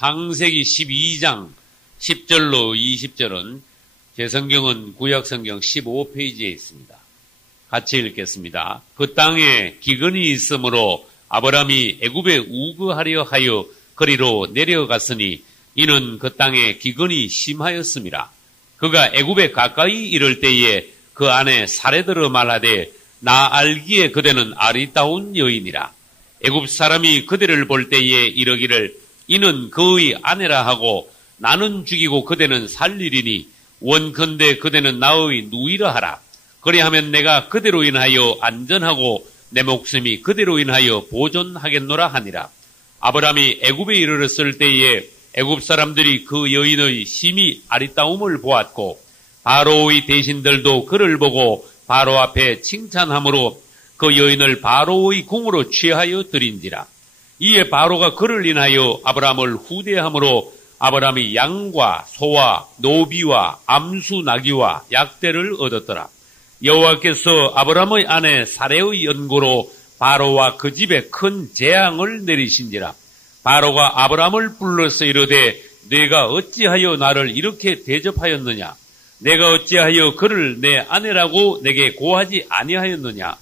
창세기 12장 10절로 20절은 제 성경은 구약성경 15페이지에 있습니다. 같이 읽겠습니다. 그 땅에 기근이 있으므로 아브라함이 애굽에 우거하려 하여 거리로 내려갔으니 이는 그 땅에 기근이 심하였음이라. 그가 애굽에 가까이 이를 때에 그 안에 사례들어 말하되 나 알기에 그대는 아리따운 여인이라. 애굽 사람이 그대를 볼 때에 이르기를 이는 그의 아내라 하고 나는 죽이고 그대는 살리리니 원컨대 그대는 나의 누이라 하라. 그리하면 내가 그대로 인하여 안전하고 내 목숨이 그대로 인하여 보존하겠노라 하니라. 아브라함이 애굽에 이르렀을 때에 애굽 사람들이 그 여인의 심히 아리따움을 보았고 바로의 대신들도 그를 보고 바로 앞에 칭찬함으로 그 여인을 바로의 궁으로 취하여 드린지라. 이에 바로가 그를 인하여 아브라함을 후대함으로 아브라함이 양과 소와 노비와 암수 나귀와 약대를 얻었더라. 여호와께서 아브라함의 아내 사레의 연고로 바로와 그 집에 큰 재앙을 내리신지라. 바로가 아브라함을 불러서 이르되 네가 어찌하여 나를 이렇게 대접하였느냐? 내가 어찌하여 그를 내 아내라고 내게 고하지 아니하였느냐?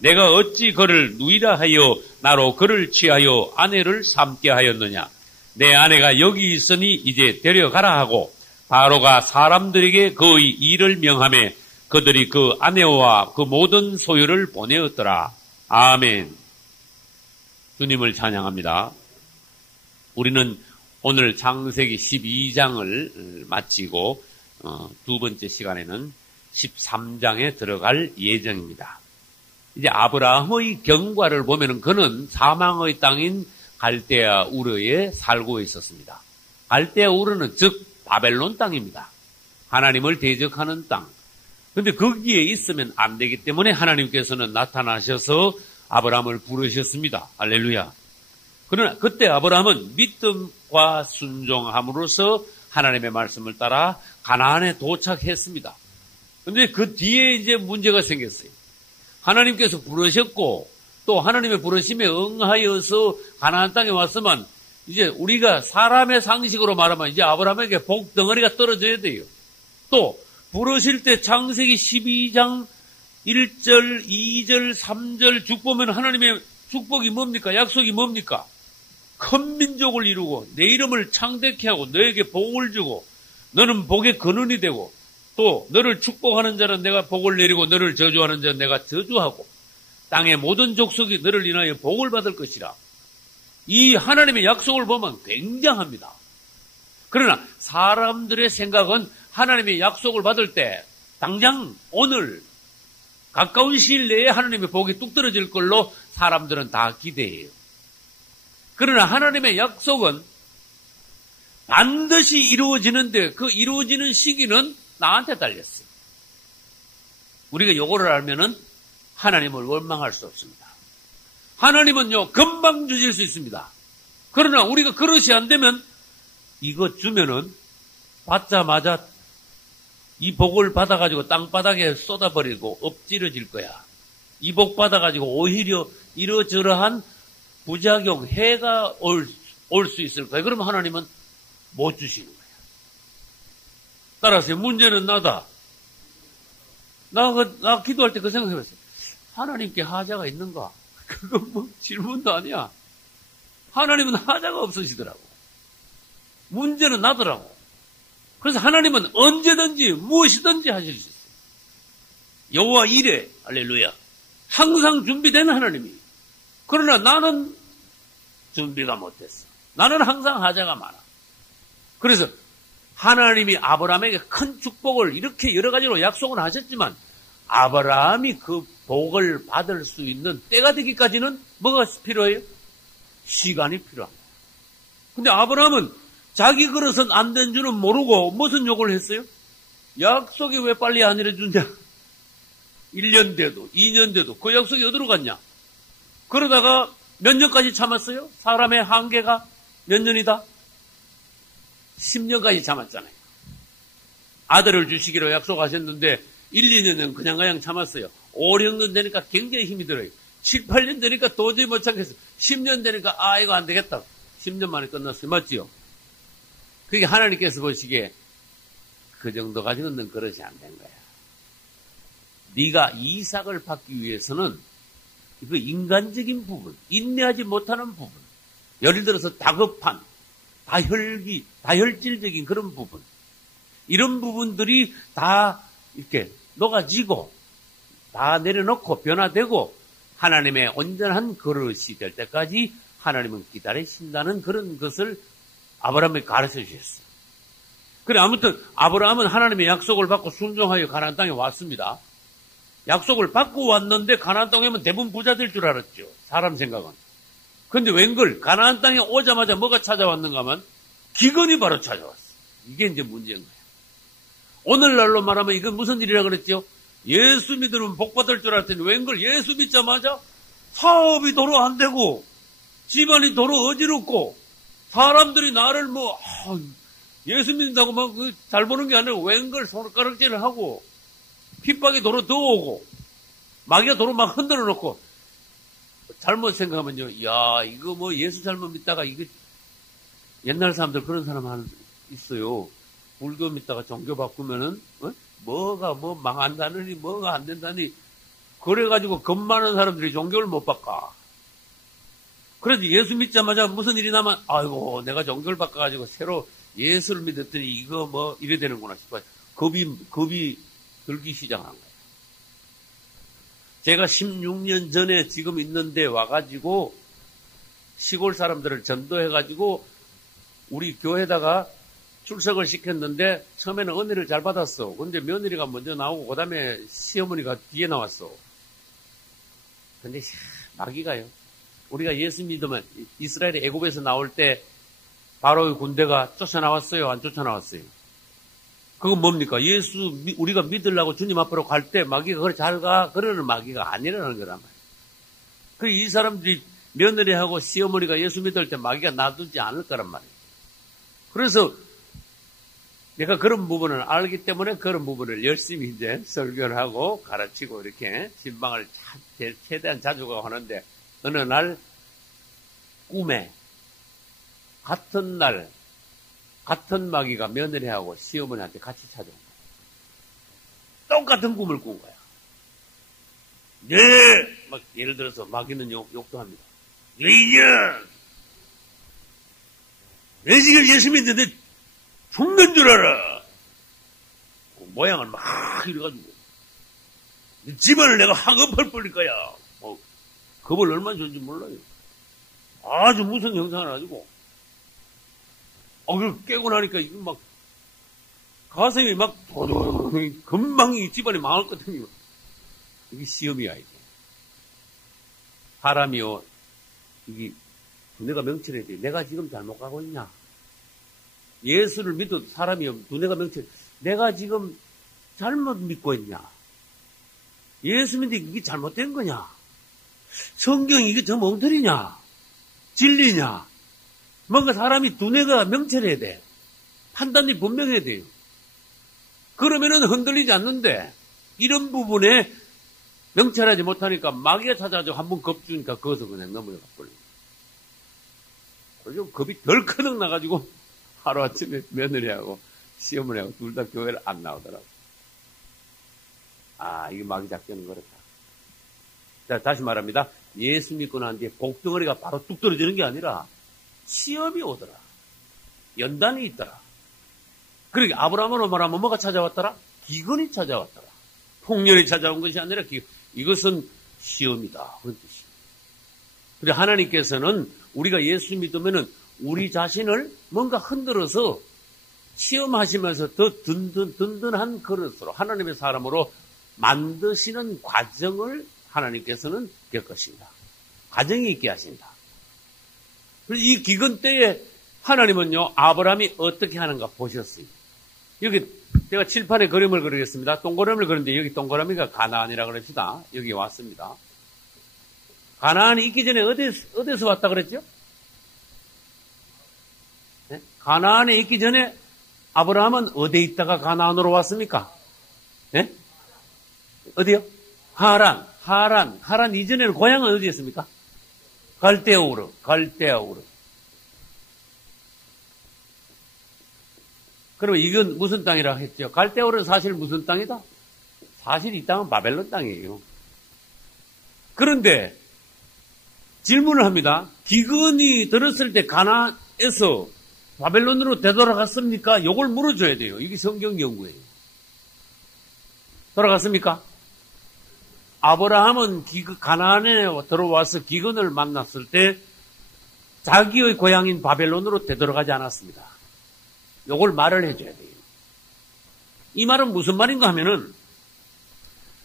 내가 어찌 그를 누이라 하여 나로 그를 취하여 아내를 삼게 하였느냐? 내 아내가 여기 있으니 이제 데려가라 하고 바로가 사람들에게 그의 일을 명하매 그들이 그 아내와 그 모든 소유를 보내었더라. 아멘. 주님을 찬양합니다. 우리는 오늘 창세기 12장을 마치고 두 번째 시간에는 13장에 들어갈 예정입니다. 이제 아브라함의 경과를 보면은 그는 사망의 땅인 갈대아 우르에 살고 있었습니다. 갈대아 우르는 즉 바벨론 땅입니다. 하나님을 대적하는 땅. 근데 거기에 있으면 안 되기 때문에 하나님께서는 나타나셔서 아브라함을 부르셨습니다. 할렐루야. 그러나 그때 아브라함은 믿음과 순종함으로써 하나님의 말씀을 따라 가나안에 도착했습니다. 근데 그 뒤에 이제 문제가 생겼어요. 하나님께서 부르셨고 또 하나님의 부르심에 응하여서 가나안 땅에 왔으면 이제 우리가 사람의 상식으로 말하면 이제 아브라함에게 복 덩어리가 떨어져야 돼요. 또 부르실 때 창세기 12장 1절, 2절, 3절 쭉 보면 하나님의 축복이 뭡니까? 약속이 뭡니까? 큰 민족을 이루고 내 이름을 창대케 하고 너에게 복을 주고 너는 복의 근원이 되고 또 너를 축복하는 자는 내가 복을 내리고 너를 저주하는 자는 내가 저주하고 땅의 모든 족속이 너를 인하여 복을 받을 것이라. 이 하나님의 약속을 보면 굉장합니다. 그러나 사람들의 생각은 하나님의 약속을 받을 때 당장 오늘 가까운 시일 내에 하나님의 복이 뚝 떨어질 걸로 사람들은 다 기대해요. 그러나 하나님의 약속은 반드시 이루어지는데 그 이루어지는 시기는 나한테 달렸어요. 우리가 이거를 알면은 하나님을 원망할 수 없습니다. 하나님은요 금방 주실 수 있습니다. 그러나 우리가 그릇이 안 되면 이거 주면은 받자마자 이 복을 받아가지고 땅바닥에 쏟아버리고 엎질러질 거야. 이 복 받아가지고 오히려 이러저러한 부작용, 해가 올 수 있을 거야. 그러면 하나님은 못 주시는 거야. 따라서 문제는 나다. 나 기도할 때 그 생각해봤어요. 하나님께 하자가 있는가? 그건 뭐 질문도 아니야. 하나님은 하자가 없으시더라고. 문제는 나더라고. 그래서 하나님은 언제든지 무엇이든지 하실 수 있어요. 여호와 이레, 할렐루야. 항상 준비된 하나님이. 그러나 나는 준비가 못했어. 나는 항상 하자가 많아. 그래서 하나님이 아브라함에게 큰 축복을 이렇게 여러 가지로 약속을 하셨지만 아브라함이 그 복을 받을 수 있는 때가 되기까지는 뭐가 필요해요? 시간이 필요합니다. 근데 아브라함은 자기 그릇은 안 된 줄은 모르고 무슨 욕을 했어요? 약속이 왜 빨리 안 이루어주냐? 1년 돼도 2년 돼도 그 약속이 어디로 갔냐? 그러다가 몇 년까지 참았어요? 사람의 한계가 몇 년이다? 10년까지 참았잖아요. 아들을 주시기로 약속하셨는데 1, 2년은 그냥 참았어요. 5, 6년 되니까 굉장히 힘이 들어요. 7, 8년 되니까 도저히 못 참겠어요. 10년 되니까 이거 안 되겠다. 10년 만에 끝났어요. 맞지요? 그게 하나님께서 보시기에 그 정도 가지고는 그릇이 안 된 거야. 네가 이삭을 받기 위해서는 그 인간적인 부분, 인내하지 못하는 부분, 예를 들어서 다급한, 다혈질적인 그런 부분, 이런 부분들이 다 이렇게 녹아지고 다 내려놓고 변화되고 하나님의 온전한 그릇이 될 때까지 하나님은 기다리신다는 그런 것을 아브라함에게 가르쳐 주셨어요. 그래, 아무튼 아브라함은 하나님의 약속을 받고 순종하여 가나안 땅에 왔습니다. 약속을 받고 왔는데 가나안 땅에 오면 대부분 부자 될 줄 알았죠. 사람 생각은. 그런데 웬걸 가나안 땅에 오자마자 뭐가 찾아왔는가 하면 기근이 바로 찾아왔어. 이게 이제 문제인 거예요. 오늘날로 말하면 이건 무슨 일이라 그랬죠? 예수 믿으면 복 받을 줄 알았더니 웬걸 예수 믿자마자 사업이 도로 안 되고 집안이 도로 어지럽고 사람들이 나를 예수 믿는다고 막 잘 보는 게 아니라 웬걸 손가락질을 하고 핍박이 도로 더 오고 마귀가 도로 막 흔들어 놓고 잘못 생각하면요. 야, 이거 예수 잘못 믿다가 이거 옛날 사람들 그런 사람 있어요. 불교 믿다가 종교 바꾸면은 뭐가 망한다느니 뭐가 안 된다니 그래가지고 겁 많은 사람들이 종교를 못 바꿔. 그래도 예수 믿자마자 무슨 일이 나면 아이고 내가 종교를 바꿔가지고 새로 예수를 믿었더니 이거 이래 되는구나 싶어요. 겁이 들기 시작한 거예요. 제가 16년 전에 지금 있는데 와가지고 시골 사람들을 전도해가지고 우리 교회에다가 출석을 시켰는데 처음에는 은혜를 잘 받았어. 근데 며느리가 먼저 나오고 그 다음에 시어머니가 뒤에 나왔어. 근데 마귀가요. 우리가 예수 믿으면 이스라엘의 애굽에서 나올 때 바로의 군대가 쫓아나왔어요? 안 쫓아나왔어요? 그건 뭡니까? 우리가 믿으려고 주님 앞으로 갈 때 마귀가 그래 잘 가 그러는 마귀가 아니라는 거란 말이에요. 그 이 사람들이 며느리하고 시어머니가 예수 믿을 때 마귀가 놔두지 않을 거란 말이에요. 그래서 내가 그런 부분을 알기 때문에 그런 부분을 열심히 이제 설교를 하고 가르치고 이렇게 신방을 최대한 자주 가고 하는데 어느 날 꿈에 같은 날 같은 마귀가 며느리하고 시어머니한테 같이 찾아온 거야. 똑같은 꿈을 꾼 거야. 네! 막 예를 들어서 마귀는 욕도 합니다. 네 이년! 내 지금 예수 믿는데 죽는 줄 알아! 모양을 막 이래가지고 집안을 내가 항업할 뻔일 거야. 겁을 얼마나 줬는지 몰라요. 아주 무서운 형상을 가지고 그걸 깨고 나니까 이거 막 가슴이 막 금방 이 집안이 망할 것 같은 거. 이게 시험이야 이게. 사람이요. 이게 두뇌가 명철해야 돼. 내가 지금 잘못 가고 있냐? 예수를 믿어도 사람이요. 두뇌가 명철해. 내가 지금 잘못 믿고 있냐? 예수 믿는 이게 잘못된 거냐? 성경이 이게 좀 엉터리냐? 진리냐? 뭔가 사람이 두뇌가 명철해야 돼. 판단이 분명해야 돼요. 그러면은 흔들리지 않는데 이런 부분에 명철하지 못하니까 마귀가 찾아가지고 한번 겁주니까 거기서 그냥 넘어가 버려요. 그래서 겁이 덜커덕 나가지고 하루아침에 며느리하고 시어머니하고 둘 다 교회를 안 나오더라고. 이게 마귀 작전은 그렇다. 자, 다시 말합니다. 예수 믿고 난 뒤에 복덩어리가 바로 뚝 떨어지는 게 아니라 시험이 오더라. 연단이 있더라. 그러게 아브라함으로 말하면 뭐가 찾아왔더라? 기근이 찾아왔더라. 폭렬이 찾아온 것이 아니라 이것은 시험이다. 그런 뜻이에요. 그래 하나님께서는 우리가 예수 믿으면은 우리 자신을 뭔가 흔들어서 시험하시면서 더 든든한 그릇으로 하나님의 사람으로 만드시는 과정을 하나님께서는 겪으신다. 과정이 있게 하신다. 그래서 이 기근 때에 하나님은요, 아브라함이 어떻게 하는가 보셨어요. 여기 제가 칠판에 그림을 그리겠습니다. 동그라미를 그렸는데 여기 동그라미가 가나안이라고 그럽시다. 여기 왔습니다. 가나안이 있기 전에 어디서 왔다 그랬죠? 네? 가나안에 있기 전에 아브라함은 어디에 있다가 가나안으로 왔습니까? 네? 어디요? 하란 이전에는 고향은 어디였습니까? 갈대아우르. 그러면 이건 무슨 땅이라고 했죠? 갈대아우르는 사실 무슨 땅이다? 사실 이 땅은 바벨론 땅이에요. 그런데 질문을 합니다. 기근이 들었을 때 가나안에서 바벨론으로 되돌아갔습니까? 이걸 물어줘야 돼요. 이게 성경 연구예요. 돌아갔습니까? 아브라함은 가나안에 들어와서 기근을 만났을 때 자기의 고향인 바벨론으로 되돌아가지 않았습니다. 이걸 말을 해줘야 돼요. 이 말은 무슨 말인가 하면은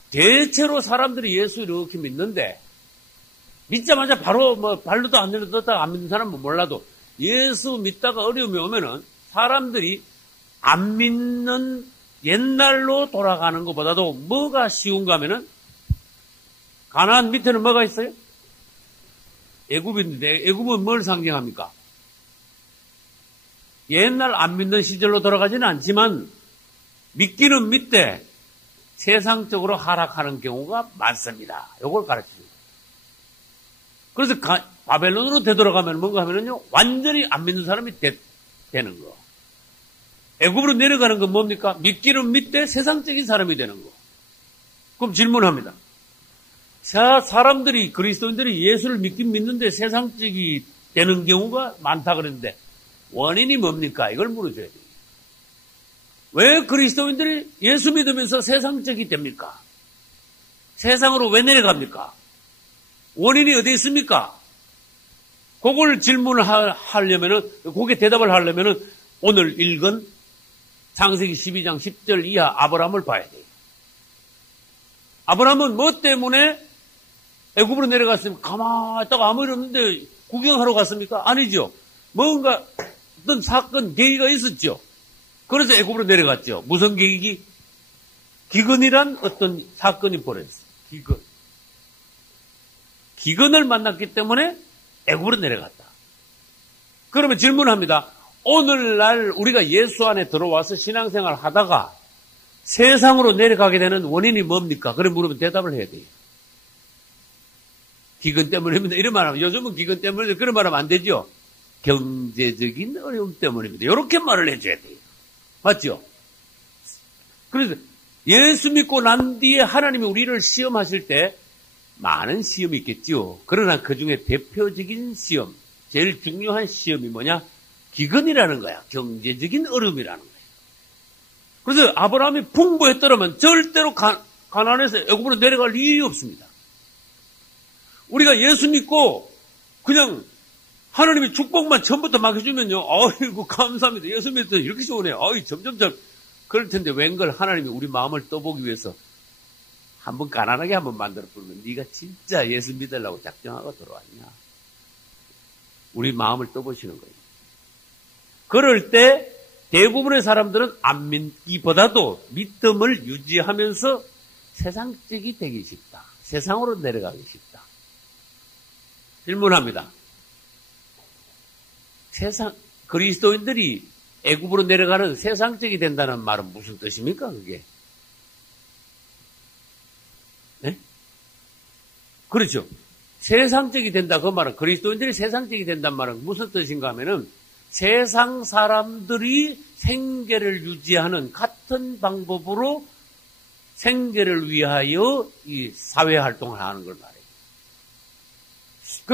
대체로 사람들이 예수 이렇게 믿는데 믿자마자 바로 발로도 안 내려뒀다가 안 믿는 사람은 몰라도 예수 믿다가 어려움이 오면은 사람들이 안 믿는 옛날로 돌아가는 것보다도 뭐가 쉬운가 하면은 가나안 밑에는 뭐가 있어요? 애굽인데 애굽은 뭘 상징합니까? 옛날 안 믿는 시절로 돌아가지는 않지만 믿기는 믿되 세상적으로 하락하는 경우가 많습니다. 이걸 가르칩니다. 그래서 바벨론으로 되돌아가면 뭔가 하면은요, 완전히 안 믿는 사람이 되는 거. 애굽으로 내려가는 건 뭡니까? 믿기는 믿되 세상적인 사람이 되는 거. 그럼 질문합니다. 사람들이, 그리스도인들이 예수를 믿긴 믿는데 세상적이 되는 경우가 많다 그랬는데 원인이 뭡니까? 이걸 물어줘야 돼요. 왜 그리스도인들이 예수 믿으면서 세상적이 됩니까? 세상으로 왜 내려갑니까? 원인이 어디 있습니까? 그걸 질문을 하려면은, 그게 대답을 하려면은 오늘 읽은 창세기 12장 10절 이하 아브라함을 봐야 돼요. 아브라함은 뭐 때문에 애굽으로 내려갔습니까? 가만히 있다가 아무 일 없는데 구경하러 갔습니까? 아니죠. 뭔가 어떤 사건, 계기가 있었죠. 그래서 애굽으로 내려갔죠. 무슨 계기? 기근이란 어떤 사건이 벌어졌어요. 기근을 만났기 때문에 애굽으로 내려갔다. 그러면 질문합니다. 오늘날 우리가 예수 안에 들어와서 신앙생활 하다가 세상으로 내려가게 되는 원인이 뭡니까? 그래 물으면 대답을 해야 돼요. 기근 때문입니다. 이런 말하면 요즘은 기근 때문에 그런 말하면 안 되죠. 경제적인 어려움 때문입니다. 이렇게 말을 해줘야 돼요. 맞죠? 그래서 예수 믿고 난 뒤에 하나님이 우리를 시험하실 때 많은 시험이 있겠죠. 그러나 그 중에 대표적인 시험, 제일 중요한 시험이 뭐냐? 기근이라는 거야. 경제적인 어려움이라는 거야. 그래서 아브라함이 풍부했더라면 절대로 가나안에서 애굽으로 내려갈 일이 없습니다. 우리가 예수 믿고 그냥 하나님이 축복만 처음부터 막 해주면요. 아이고 감사합니다. 예수 믿을 때 이렇게 좋으네요. 아이 점점점 그럴 텐데 웬걸 하나님이 우리 마음을 떠보기 위해서 한번 가난하게 한번 만들어 보면 네가 진짜 예수 믿으려고 작정하고 들어왔냐. 우리 마음을 떠보시는 거예요. 그럴 때 대부분의 사람들은 안 믿기보다도 믿음을 유지하면서 세상적이 되기 쉽다. 세상으로 내려가기 쉽다. 질문합니다. 그리스도인들이 애굽으로 내려가는 세상적이 된다는 말은 무슨 뜻입니까? 그게? 네? 그렇죠. 세상적이 된다 그 말은 그리스도인들이 세상적이 된다는 말은 무슨 뜻인가 하면은 세상 사람들이 생계를 유지하는 같은 방법으로 생계를 위하여 이 사회 활동을 하는 걸 말해요.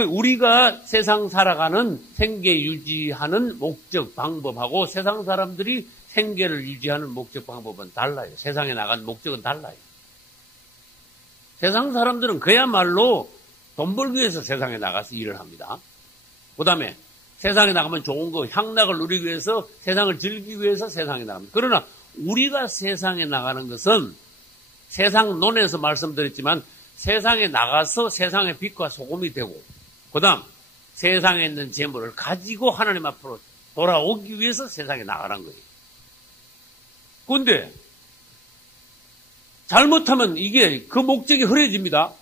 우리가 세상 살아가는 생계 유지하는 목적 방법하고 세상 사람들이 생계를 유지하는 목적 방법은 달라요. 세상에 나간 목적은 달라요. 세상 사람들은 그야말로 돈 벌기 위해서 세상에 나가서 일을 합니다. 그 다음에 세상에 나가면 좋은 거, 향락을 누리기 위해서 세상을 즐기기 위해서 세상에 나갑니다. 그러나 우리가 세상에 나가는 것은 세상 논에서 말씀드렸지만 세상에 나가서 세상의 빛과 소금이 되고 그 다음 세상에 있는 재물을 가지고 하나님 앞으로 돌아오기 위해서 세상에 나가는 거예요. 그런데 잘못하면 이게 그 목적이 흐려집니다.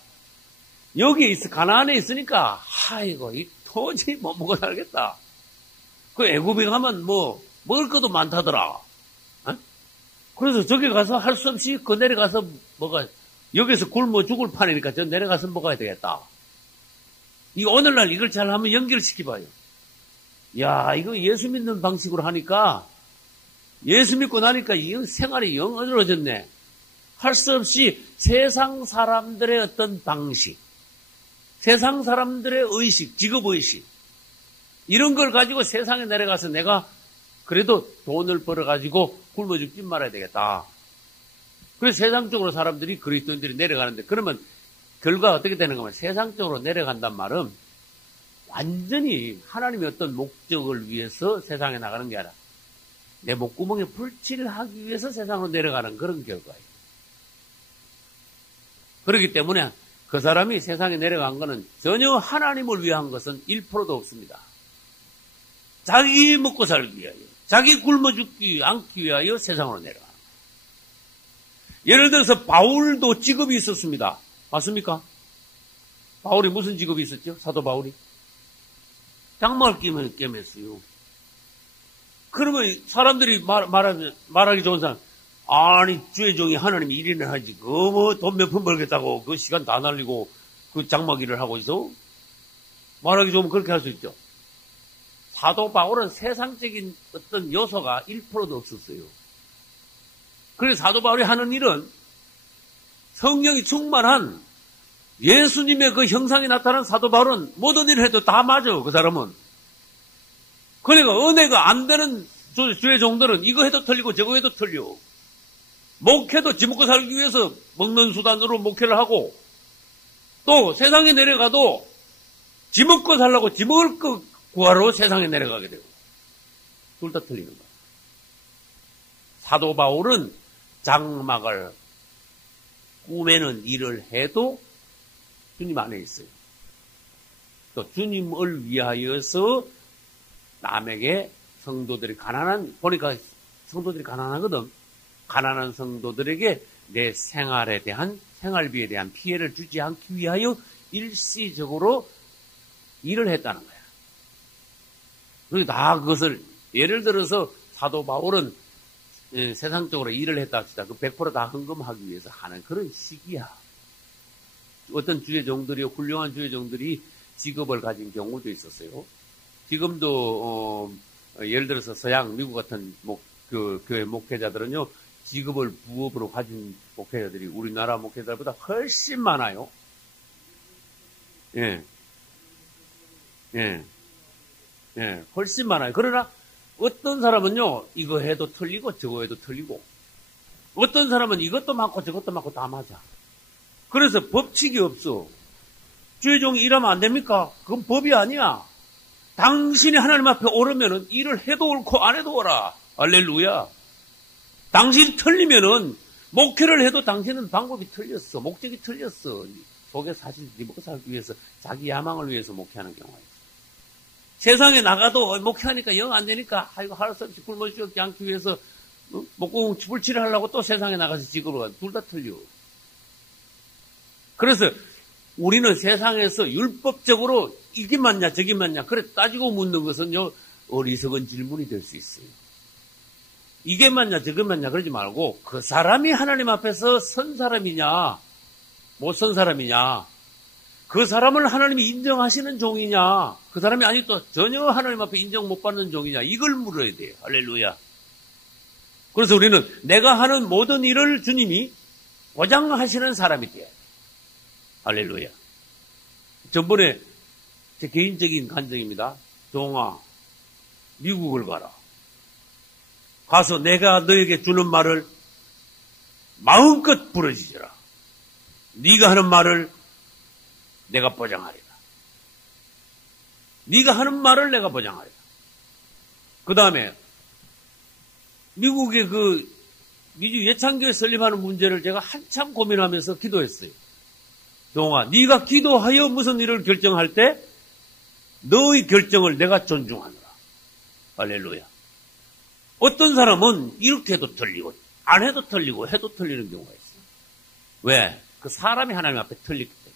여기에 가나안에 있으니까 아이고 도저히 못 먹어 살겠다. 그 애굽에 가면 먹을 것도 많다더라. 어? 그래서 저기 가서 할 수 없이 그 내려가서 여기서 굶어 죽을 판이니까 저 내려가서 먹어야 되겠다. 이 오늘날 이걸 잘 한번 연결시켜봐요. 야, 이거 예수 믿는 방식으로 하니까 예수 믿고 나니까 이 생활이 영 어려워졌네. 할 수 없이 세상 사람들의 어떤 방식, 세상 사람들의 의식, 직업의식, 이런 걸 가지고 세상에 내려가서 내가 그래도 돈을 벌어가지고 굶어 죽지 말아야 되겠다. 그래서 세상적으로 사람들이 그리스도인들이 내려가는데, 그러면 결과가 어떻게 되는가 하면, 세상적으로 내려간단 말은 완전히 하나님의 어떤 목적을 위해서 세상에 나가는 게 아니라 내 목구멍에 불칠을 하기 위해서 세상으로 내려가는 그런 결과예요. 그렇기 때문에 그 사람이 세상에 내려간 것은 전혀 하나님을 위한 것은 1%도 없습니다. 자기 먹고 살기 위하여, 자기 굶어 죽지 않기 위하여 세상으로 내려가는 거예요. 예를 들어서 바울도 직업이 있었습니다. 맞습니까? 바울이 무슨 직업이 있었죠? 사도 바울이? 장막을 꿰맸어요. 그러면 사람들이 말하기 좋은 사람, 아니 주의 종이 하나님이 일이나 하지, 뭐 돈 몇 푼 벌겠다고 그 시간 다 날리고 그 장막 일을 하고 있어? 말하기 좋으면 그렇게 할 수 있죠. 사도 바울은 세상적인 어떤 요소가 1%도 없었어요. 그래서 사도 바울이 하는 일은 성령이 충만한 예수님의 그 형상이 나타난 사도 바울은 모든 일을 해도 다 맞아, 그 사람은. 그러니까 은혜가 안 되는 주의 종들은 이거 해도 틀리고 저거 해도 틀려. 목회도 지 먹고 살기 위해서 먹는 수단으로 목회를 하고, 또 세상에 내려가도 지 먹고 살려고 지 먹을 거 구하러 세상에 내려가게 되고, 둘 다 틀리는 거야. 사도 바울은 장막을 꾸매는 일을 해도 주님 안에 있어요. 또 주님을 위하여서 남에게 성도들이 보니까 성도들이 가난하거든. 가난한 성도들에게 내 생활비에 대한 피해를 주지 않기 위하여 일시적으로 일을 했다는 거야. 그리고 다 그것을, 예를 들어서 사도 바울은 세상적으로 일을 했다 합시다. 그 100% 다 헌금하기 위해서 하는 그런 시기야. 어떤 주의종들이, 훌륭한 주의종들이 직업을 가진 경우도 있었어요. 지금도 예를 들어서 서양 미국 같은 교회 목회자들은요, 직업을 부업으로 가진 목회자들이 우리나라 목회자들보다 훨씬 많아요. 예, 훨씬 많아요. 그러나 어떤 사람은요, 이거 해도 틀리고 저거 해도 틀리고, 어떤 사람은 이것도 많고 저것도 많고 다 맞아. 그래서 법칙이 없어. 주의 종이 일하면 안 됩니까? 그건 법이 아니야. 당신이 하나님 앞에 오르면은 일을 해도 옳고 안 해도 옳아. 할렐루야. 당신이 틀리면은 목회를 해도 당신은 방법이 틀렸어. 목적이 틀렸어. 속에 사실 먹고 살기 위해서, 자기 야망을 위해서 목회하는 경우가 있어. 세상에 나가도 목회하니까 영 안 되니까 아이고 할 수 없이 굶어 죽지 않기 위해서 목공 불치를 하려고 또 세상에 나가서 직업을 가고, 둘 다 틀려. 그래서 우리는 세상에서 율법적으로 이게 맞냐 저게 맞냐 그래 따지고 묻는 것은요, 어리석은 질문이 될 수 있어요. 이게 맞냐 저게 맞냐 그러지 말고, 그 사람이 하나님 앞에서 선 사람이냐 못 선 사람이냐, 그 사람을 하나님이 인정하시는 종이냐, 그 사람이 아니 또 전혀 하나님 앞에 인정 못 받는 종이냐, 이걸 물어야 돼요. 할렐루야. 그래서 우리는 내가 하는 모든 일을 주님이 보장하시는 사람이 돼요. 할렐루야. 전번에 제 개인적인 간증입니다. 종아, 미국을 가라. 가서 내가 너에게 주는 말을 마음껏 부르짖어라. 네가 하는 말을 내가 보장하리라. 네가 하는 말을 내가 보장하리라. 그 다음에 미국의 그 미주 예창교회 설립하는 문제를 제가 한참 고민하면서 기도했어요. 동아, 네가 기도하여 무슨 일을 결정할 때 너의 결정을 내가 존중하노라. 할렐루야. 어떤 사람은 이렇게 해도 틀리고 안 해도 틀리고 해도 틀리는 경우가 있어요. 왜? 그 사람이 하나님 앞에 틀리기 때문에.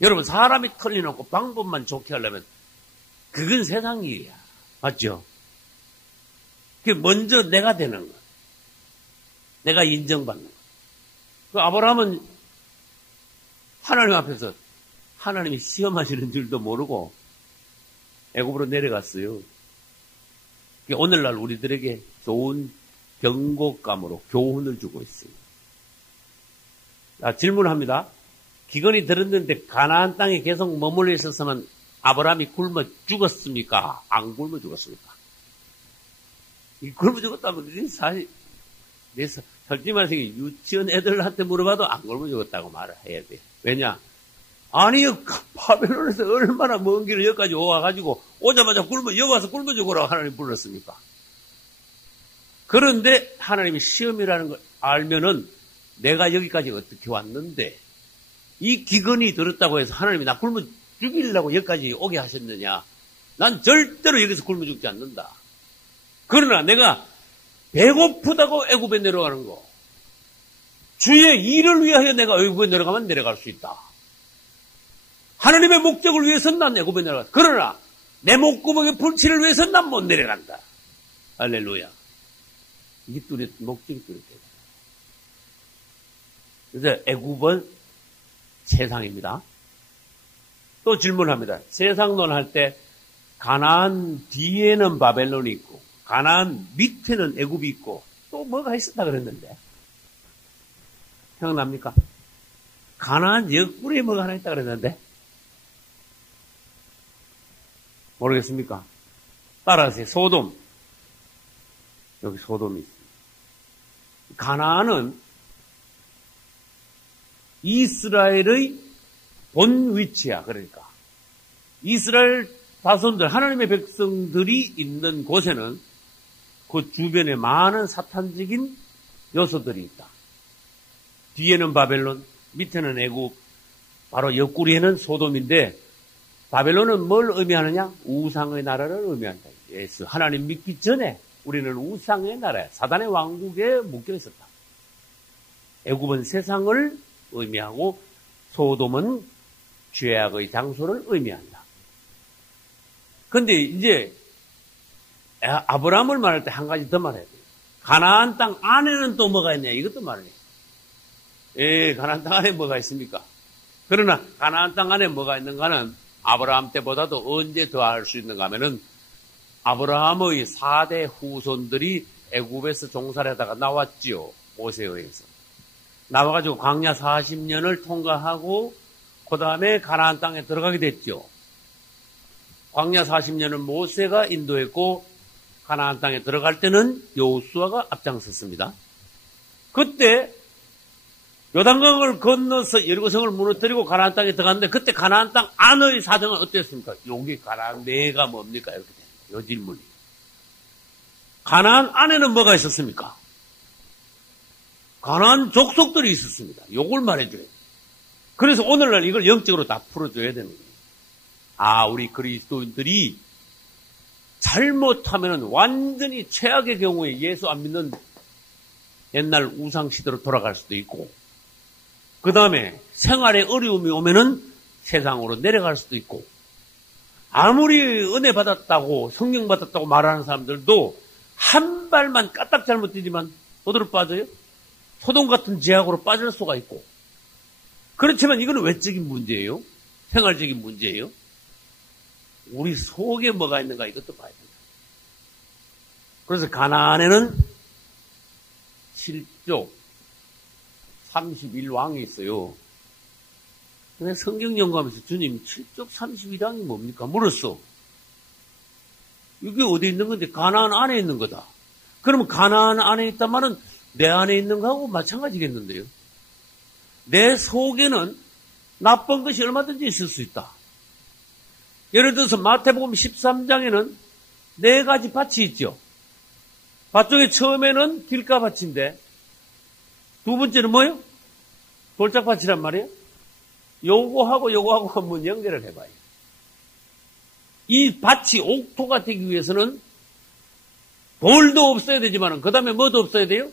여러분, 사람이 틀려놓고 방법만 좋게 하려면 그건 세상 일이야. 맞죠? 그게 먼저 내가 되는 거. 내가 인정받는 거. 그 아브라함은 하나님 앞에서 하나님이 시험하시는 줄도 모르고 애굽으로 내려갔어요. 오늘날 우리들에게 좋은 경고감으로 교훈을 주고 있습니다. 질문합니다. 기근이 들었는데 가나안 땅에 계속 머물러 있었으면 아브라함이 굶어 죽었습니까? 안 굶어 죽었습니까? 굶어 죽었다면 사실 솔직히 말해서 유치원 애들한테 물어봐도 안 굶어 죽었다고 말을 해야 돼요. 왜냐? 아니요, 바벨론에서 얼마나 먼 길을 여기까지 와가지고 오자마자 여기 와서 굶어 죽으라고 하나님 불렀습니까? 그런데 하나님이 시험이라는 걸 알면은 내가 여기까지 어떻게 왔는데 이 기근이 들었다고 해서 하나님이 나 굶어 죽이려고 여기까지 오게 하셨느냐? 난 절대로 여기서 굶어 죽지 않는다. 그러나 내가 배고프다고 애굽에 내려가는 거, 주의 일을 위하여 내가 애굽에 내려가면 내려갈 수 있다. 하나님의 목적을 위해서는 난 애굽에 내려간다. 그러나 내 목구멍의 불치를 위해서는 난 못 내려간다. 할렐루야. 이게 목적이 뚜렷해요. 그래서 애굽은 세상입니다. 또 질문합니다. 세상 논할 때 가나안 뒤에는 바벨론이 있고 가나안 밑에는 애굽이 있고 또 뭐가 있었다 그랬는데 생각납니까? 가나안 옆구리에 뭐가 하나 있다 그랬는데 모르겠습니까? 따라하세요. 소돔. 여기 소돔이 있습니다. 가나안은 이스라엘의 본 위치야. 그러니까 이스라엘 자손들, 하나님의 백성들이 있는 곳에는 그 주변에 많은 사탄적인 요소들이 있다. 뒤에는 바벨론, 밑에는 애굽, 바로 옆구리에는 소돔인데 바벨론은 뭘 의미하느냐? 우상의 나라를 의미한다. 예수 하나님 믿기 전에 우리는 우상의 나라야. 사단의 왕국에 묶여 있었다. 애굽은 세상을 의미하고 소돔은 죄악의 장소를 의미한다. 그런데 이제 아브라함을 말할 때 한 가지 더 말해야 돼요. 가나안 땅 안에는 또 뭐가 있냐? 이것도 말해요. 가나안 땅 안에 뭐가 있습니까? 그러나 가나안 땅 안에 뭐가 있는가는 아브라함 때보다도 언제 더 알 수 있는가 하면은 아브라함의 4대 후손들이 애굽에서 종살이 하다가 나왔지요. 모세에 의해서. 나와가지고 광야 40년을 통과하고 그 다음에 가나안 땅에 들어가게 됐죠. 광야 40년은 모세가 인도했고 가나안 땅에 들어갈 때는 여호수아가 앞장섰습니다. 그때 요단강을 건너서 여리고성을 무너뜨리고 가나안 땅에 들어갔는데 그때 가나안 땅 안의 사정은 어땠습니까? 여기 가나안 내가 뭡니까? 이렇게 됩니다. 요 질문이. 가나안 안에는 뭐가 있었습니까? 가나안 족속들이 있었습니다. 요걸 말해줘요. 그래서 오늘날 이걸 영적으로 다 풀어줘야 되는 거예요. 우리 그리스도인들이 잘못하면 완전히 최악의 경우에 예수 안 믿는 옛날 우상시대로 돌아갈 수도 있고 그 다음에 생활에 어려움이 오면은 세상으로 내려갈 수도 있고 아무리 은혜 받았다고 성령 받았다고 말하는 사람들도 한 발만 까딱 잘못되지만 어디로 빠져요? 소돔 같은 죄악으로 빠질 수가 있고 그렇지만 이거는 외적인 문제예요. 생활적인 문제예요. 우리 속에 뭐가 있는가 이것도 봐야 된다. 그래서 가나안에는 7족 31왕이 있어요. 근데 성경 연구하면서 주님 7족 31왕이 뭡니까? 물었어. 이게 어디 있는 건데 가나안 안에 있는 거다. 그러면 가나안 안에 있단 말은 내 안에 있는 거하고 마찬가지겠는데요. 내 속에는 나쁜 것이 얼마든지 있을 수 있다. 예를 들어서 마태복음 13장에는 4가지 밭이 있죠. 밭 중에 처음에는 길가밭인데 두 번째는 뭐예요? 돌짝밭이란 말이에요. 요거하고 한번 연결을 해봐요. 이 밭이 옥토가 되기 위해서는 돌도 없어야 되지만 그 다음에 뭐도 없어야 돼요?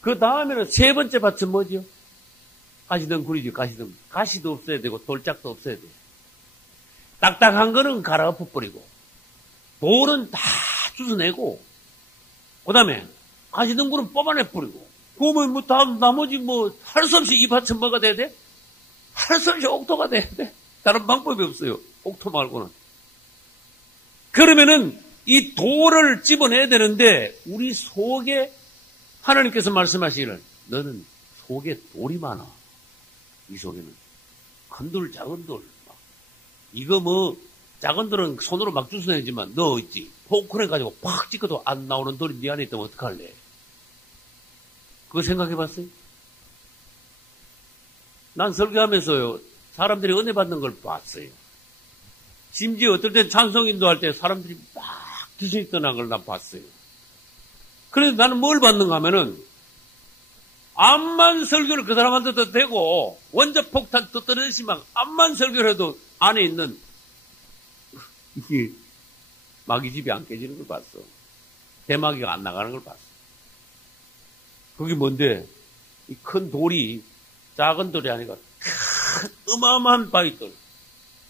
그 다음에는 세 번째 밭은 뭐죠? 가시덩굴이죠. 가시도 없어야 되고 돌짝도 없어야 돼요. 딱딱한 거는 갈아 엎어버리고 돌은 다 주워내고 그 다음에 가시덩굴은 뽑아내버리고 그러면 나머지 할 수 없이 이 밭은 뭐가 돼야 돼? 할 수 없이 옥토가 돼야 돼. 다른 방법이 없어요. 옥토 말고는. 그러면은 이 돌을 집어내야 되는데 우리 속에 하나님께서 말씀하시기를 너는 속에 돌이 많아. 이 속에는 큰 돌, 작은 돌. 이거 뭐 작은 돌은 손으로 막 주워내지만 너 있지. 포크를 가지고 팍 찍어도 안 나오는 돌이 네 안에 있다면 어떡할래? 그거 생각해 봤어요? 난 설교하면서요. 사람들이 은혜 받는 걸 봤어요. 심지어 어떨 땐 찬송인도 할 때 사람들이 막 귀신이 떠난 걸 난 봤어요. 그래서 나는 뭘 받는가 하면은 암만 설교를 그 사람한테도 되고 원자 폭탄 떠들으시면 암만 설교를 해도 안에 있는 이게 마귀집이 안 깨지는 걸 봤어. 대마귀가 안 나가는 걸 봤어. 그게 뭔데? 이 큰 돌이 작은 돌이 아니라 큰 어마어마한 바위돌,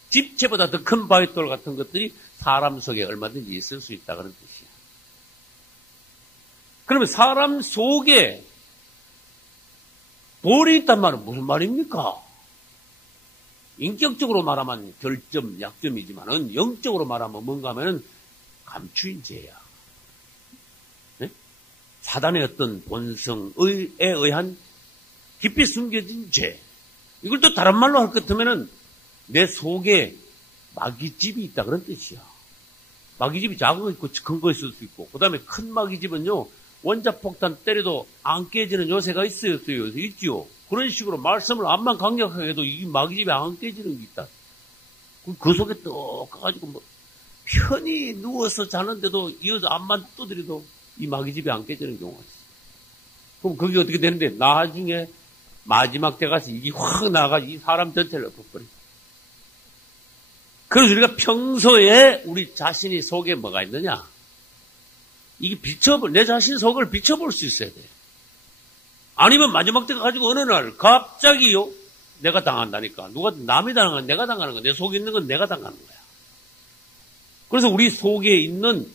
집채보다 더 큰 바위돌 같은 것들이 사람 속에 얼마든지 있을 수 있다 그런 뜻이야. 그러면 사람 속에 돌이 있단 말은 무슨 말입니까? 인격적으로 말하면 결점, 약점이지만은 영적으로 말하면 뭔가 하면은 감추인 죄야. 네? 사단의 어떤 본성에 의한 깊이 숨겨진 죄. 이걸 또 다른 말로 할 것 같으면은 내 속에 마귀집이 있다 그런 뜻이야. 마귀집이 작은 거 있고 큰 거 있을 수 있고, 그 다음에 큰 마귀집은요, 원자폭탄 때려도 안 깨지는 요새가 있어요. 있지요. 그런 식으로 말씀을 암만 강력하게 해도 이 마귀집이 안 깨지는 게 있다. 그 속에 떡 가가지고 뭐 편히 누워서 자는데도 이어서 암만 두드려도 이 마귀집이 안 깨지는 경우가 있어. 그럼 그게 어떻게 되는데 나중에 마지막 때 가서 이게 확 나가서 이 사람 전체를 엎어버려. 그래서 우리가 평소에 우리 자신이 속에 뭐가 있느냐? 이게 내 자신 속을 비춰볼 수 있어야 돼. 아니면 마지막 때 가지고 어느 날 갑자기요, 내가 당한다니까. 남이 당하는 건 내가 당하는 거야. 내 속에 있는 건 내가 당하는 거야. 그래서 우리 속에 있는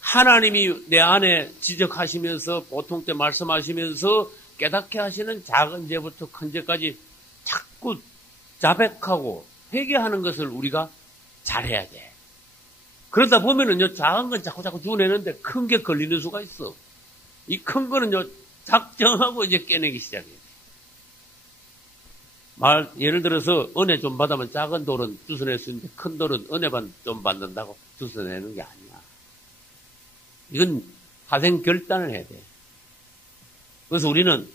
하나님이 내 안에 지적하시면서 보통 때 말씀하시면서 깨닫게 하시는 작은 죄부터 큰 죄까지 자꾸 자백하고 회개하는 것을 우리가 잘해야 돼. 그러다 보면은요, 작은 건 자꾸 주워내는데 큰 게 걸리는 수가 있어. 이 큰 거는요, 작정하고 이제 깨내기 시작해요. 예를 들어서 은혜 좀 받으면 작은 돌은 주워낼 수 있는데 큰 돌은 은혜 좀 받는다고 주워내는 게 아니야. 이건 화생 결단을 해야 돼. 그래서 우리는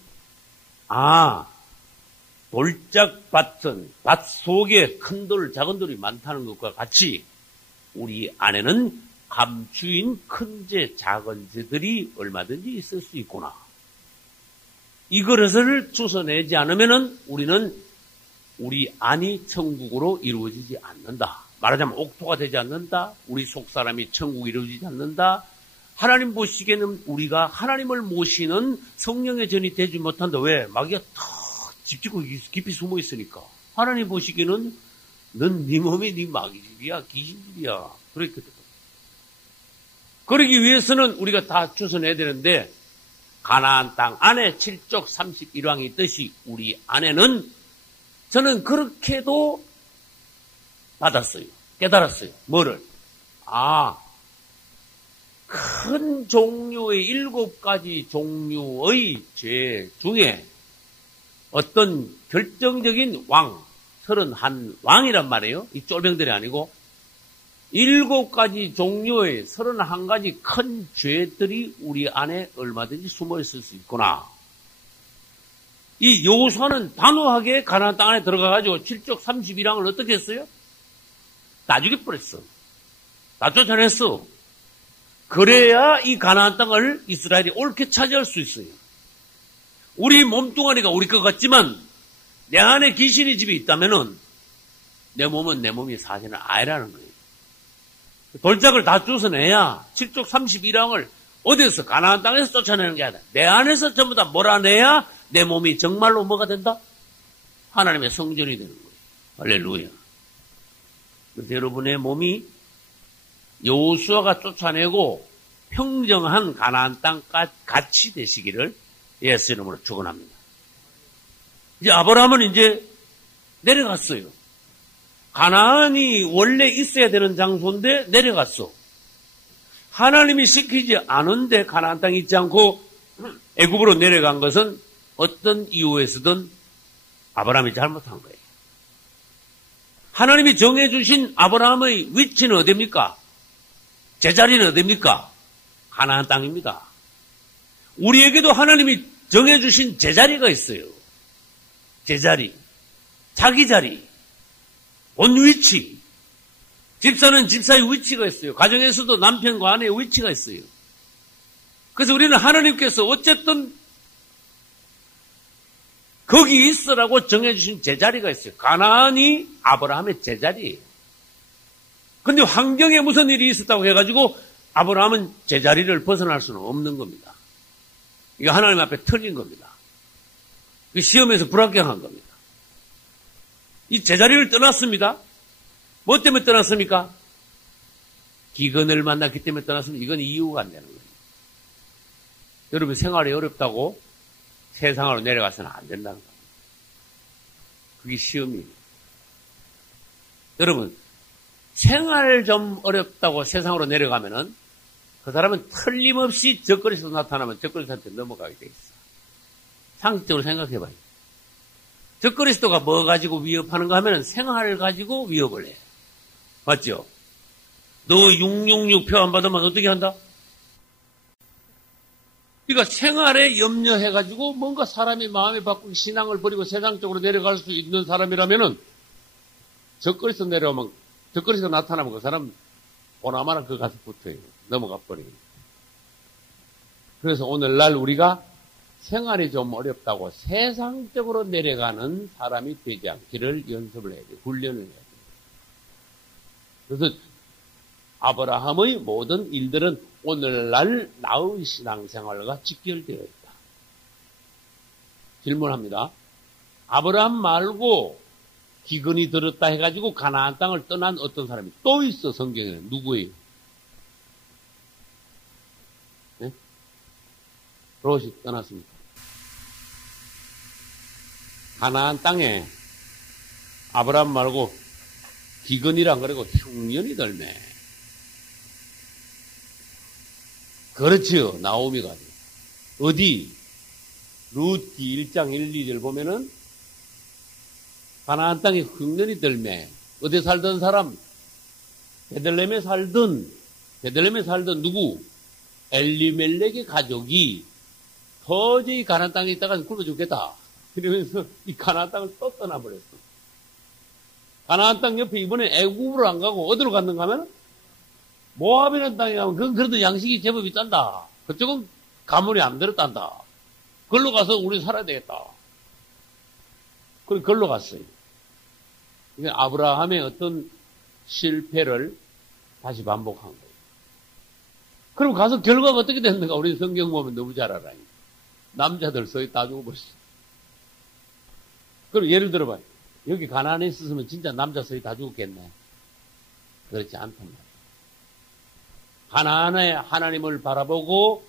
밭 속에 큰 돌, 작은 돌이 많다는 것과 같이 우리 안에는 감추인 큰 죄, 작은 죄들이 얼마든지 있을 수 있구나. 이것을 주워내지 않으면은 우리는 우리 안이 천국으로 이루어지지 않는다. 말하자면 옥토가 되지 않는다. 우리 속 사람이 천국이 이루어지지 않는다. 하나님 보시기에는 우리가 하나님을 모시는 성령의 전이 되지 못한다. 왜? 마귀가 탁 집짓고 깊이 숨어 있으니까. 하나님 보시기에는 넌 네 몸이 네 마귀집이야, 귀신집이야. 그렇거든. 그러기 위해서는 우리가 다 주워내야 되는데, 가나안 땅 안에 7족 31왕이 있듯이 우리 안에는 저는 그렇게도 받았어요. 깨달았어요. 뭐를? 큰 종류의 7가지 종류의 죄 중에 어떤 결정적인 31왕이란 말이에요. 이 쫄병들이 아니고 7가지 종류의 31가지 큰 죄들이 우리 안에 얼마든지 숨어 있을 수 있구나. 이 여호수아는 단호하게 가나안 땅 안에 들어가가지고 7족 31왕을 어떻게 했어요? 다 죽여버렸어. 다 쫓아냈어. 그래야 이 가나안 땅을 이스라엘이 옳게 차지할 수 있어요. 우리 몸뚱아리가 우리 것 같지만 내 안에 귀신의 집이 있다면은 내 몸은 내 몸이 사실은 아니라는 거예요. 돌짝을 다 주워내야 7족 31왕을 어디서 가나안 땅에서 쫓아내는 게 아니라 내 안에서 전부 다 몰아내야 내 몸이 정말로 뭐가 된다? 하나님의 성전이 되는 거예요. 할렐루야. 그래서 여러분의 몸이 여호수아가 쫓아내고 평정한 가나안 땅 같이 되시기를 예수 이름으로 축원합니다. 이제 아브라함은 이제 내려갔어요. 가나안이 원래 있어야 되는 장소인데 내려갔어. 하나님이 시키지 않은데 가나안 땅에 있지 않고 애굽으로 내려간 것은 어떤 이유에서든 아브라함이 잘못한 거예요. 하나님이 정해주신 아브라함의 위치는 어디입니까? 제자리는 어디입니까? 가나안 땅입니다. 우리에게도 하나님이 정해주신 제자리가 있어요. 제자리, 자기 자리, 본 위치. 집사는 집사의 위치가 있어요. 가정에서도 남편과 아내의 위치가 있어요. 그래서 우리는 하나님께서 어쨌든 거기 있으라고 정해주신 제자리가 있어요. 가나안이 아브라함의 제자리예요. 그런데 환경에 무슨 일이 있었다고 해가지고 아브라함은 제자리를 벗어날 수는 없는 겁니다. 이거 하나님 앞에 틀린 겁니다. 시험에서 불합격한 겁니다. 이 제자리를 떠났습니다. 뭐 때문에 떠났습니까? 기근을 만났기 때문에 떠났습니다. 이건 이유가 안 되는 거예요. 여러분 생활이 어렵다고 세상으로 내려가서는 안 된다는 겁니다. 그게 시험이에요. 여러분 생활 좀 어렵다고 세상으로 내려가면은 그 사람은 틀림없이 적그리스도 나타나면 적그리스도한테 넘어가게 돼 있어. 상식적으로 생각해봐요. 적그리스도가 뭐 가지고 위협하는가 하면은 생활을 가지고 위협을 해. 맞죠? 너 666표 안 받으면 어떻게 한다? 그러니까 생활에 염려해가지고 뭔가 사람이 마음에 바꾸고 신앙을 버리고 세상적으로 내려갈 수 있는 사람이라면은 적그리스도 내려오면 적그리스도 나타나면 그 사람 보나마나 그 가서 붙어요. 넘어가 버려요. 그래서 오늘날 우리가 생활이 좀 어렵다고 세상적으로 내려가는 사람이 되지 않기를 연습을 해야 돼요. 훈련을 해야 돼요. 그래서 아브라함의 모든 일들은 오늘날 나의 신앙생활과 직결되어 있다. 질문합니다. 아브라함 말고 기근이 들었다 해가지고 가나안 땅을 떠난 어떤 사람이 또 있어, 성경에는. 누구예요? 네? 롯이 떠났습니다. 가나안 땅에 아브라함 말고 기근이란 그러고 흉년이 들매. 그렇지요. 나오미가. 어디? 룻기 1장 1, 2절 보면은 가나안 땅에 흉년이 들매. 어디 살던 사람? 베들레헴에 살던 누구? 엘리멜렉의 가족이 도저히 가나안 땅에 있다가 굶어 죽겠다. 그러면서 이 가나안 땅을 또 떠나버렸어. 가나안 땅 옆에 이번에 애굽으로 안 가고 어디로 갔는가 하면 모압이라는 땅에 가면 그건 그래도 양식이 제법 있단다. 그쪽은 가물이 안 들었단다. 그걸로 가서 우리 살아야 되겠다. 그래서 그걸로 갔어요. 그러니까 아브라함의 어떤 실패를 다시 반복한 거예요. 그럼 가서 결과가 어떻게 됐는가? 우리 성경 보면 너무 잘 알아요. 남자들 서희 다 죽어버렸어. 그럼 예를 들어봐요. 여기 가나안에 있었으면 진짜 남자 서희 다 죽었겠네. 그렇지 않단 말이에요. 가나안에 하나님을 바라보고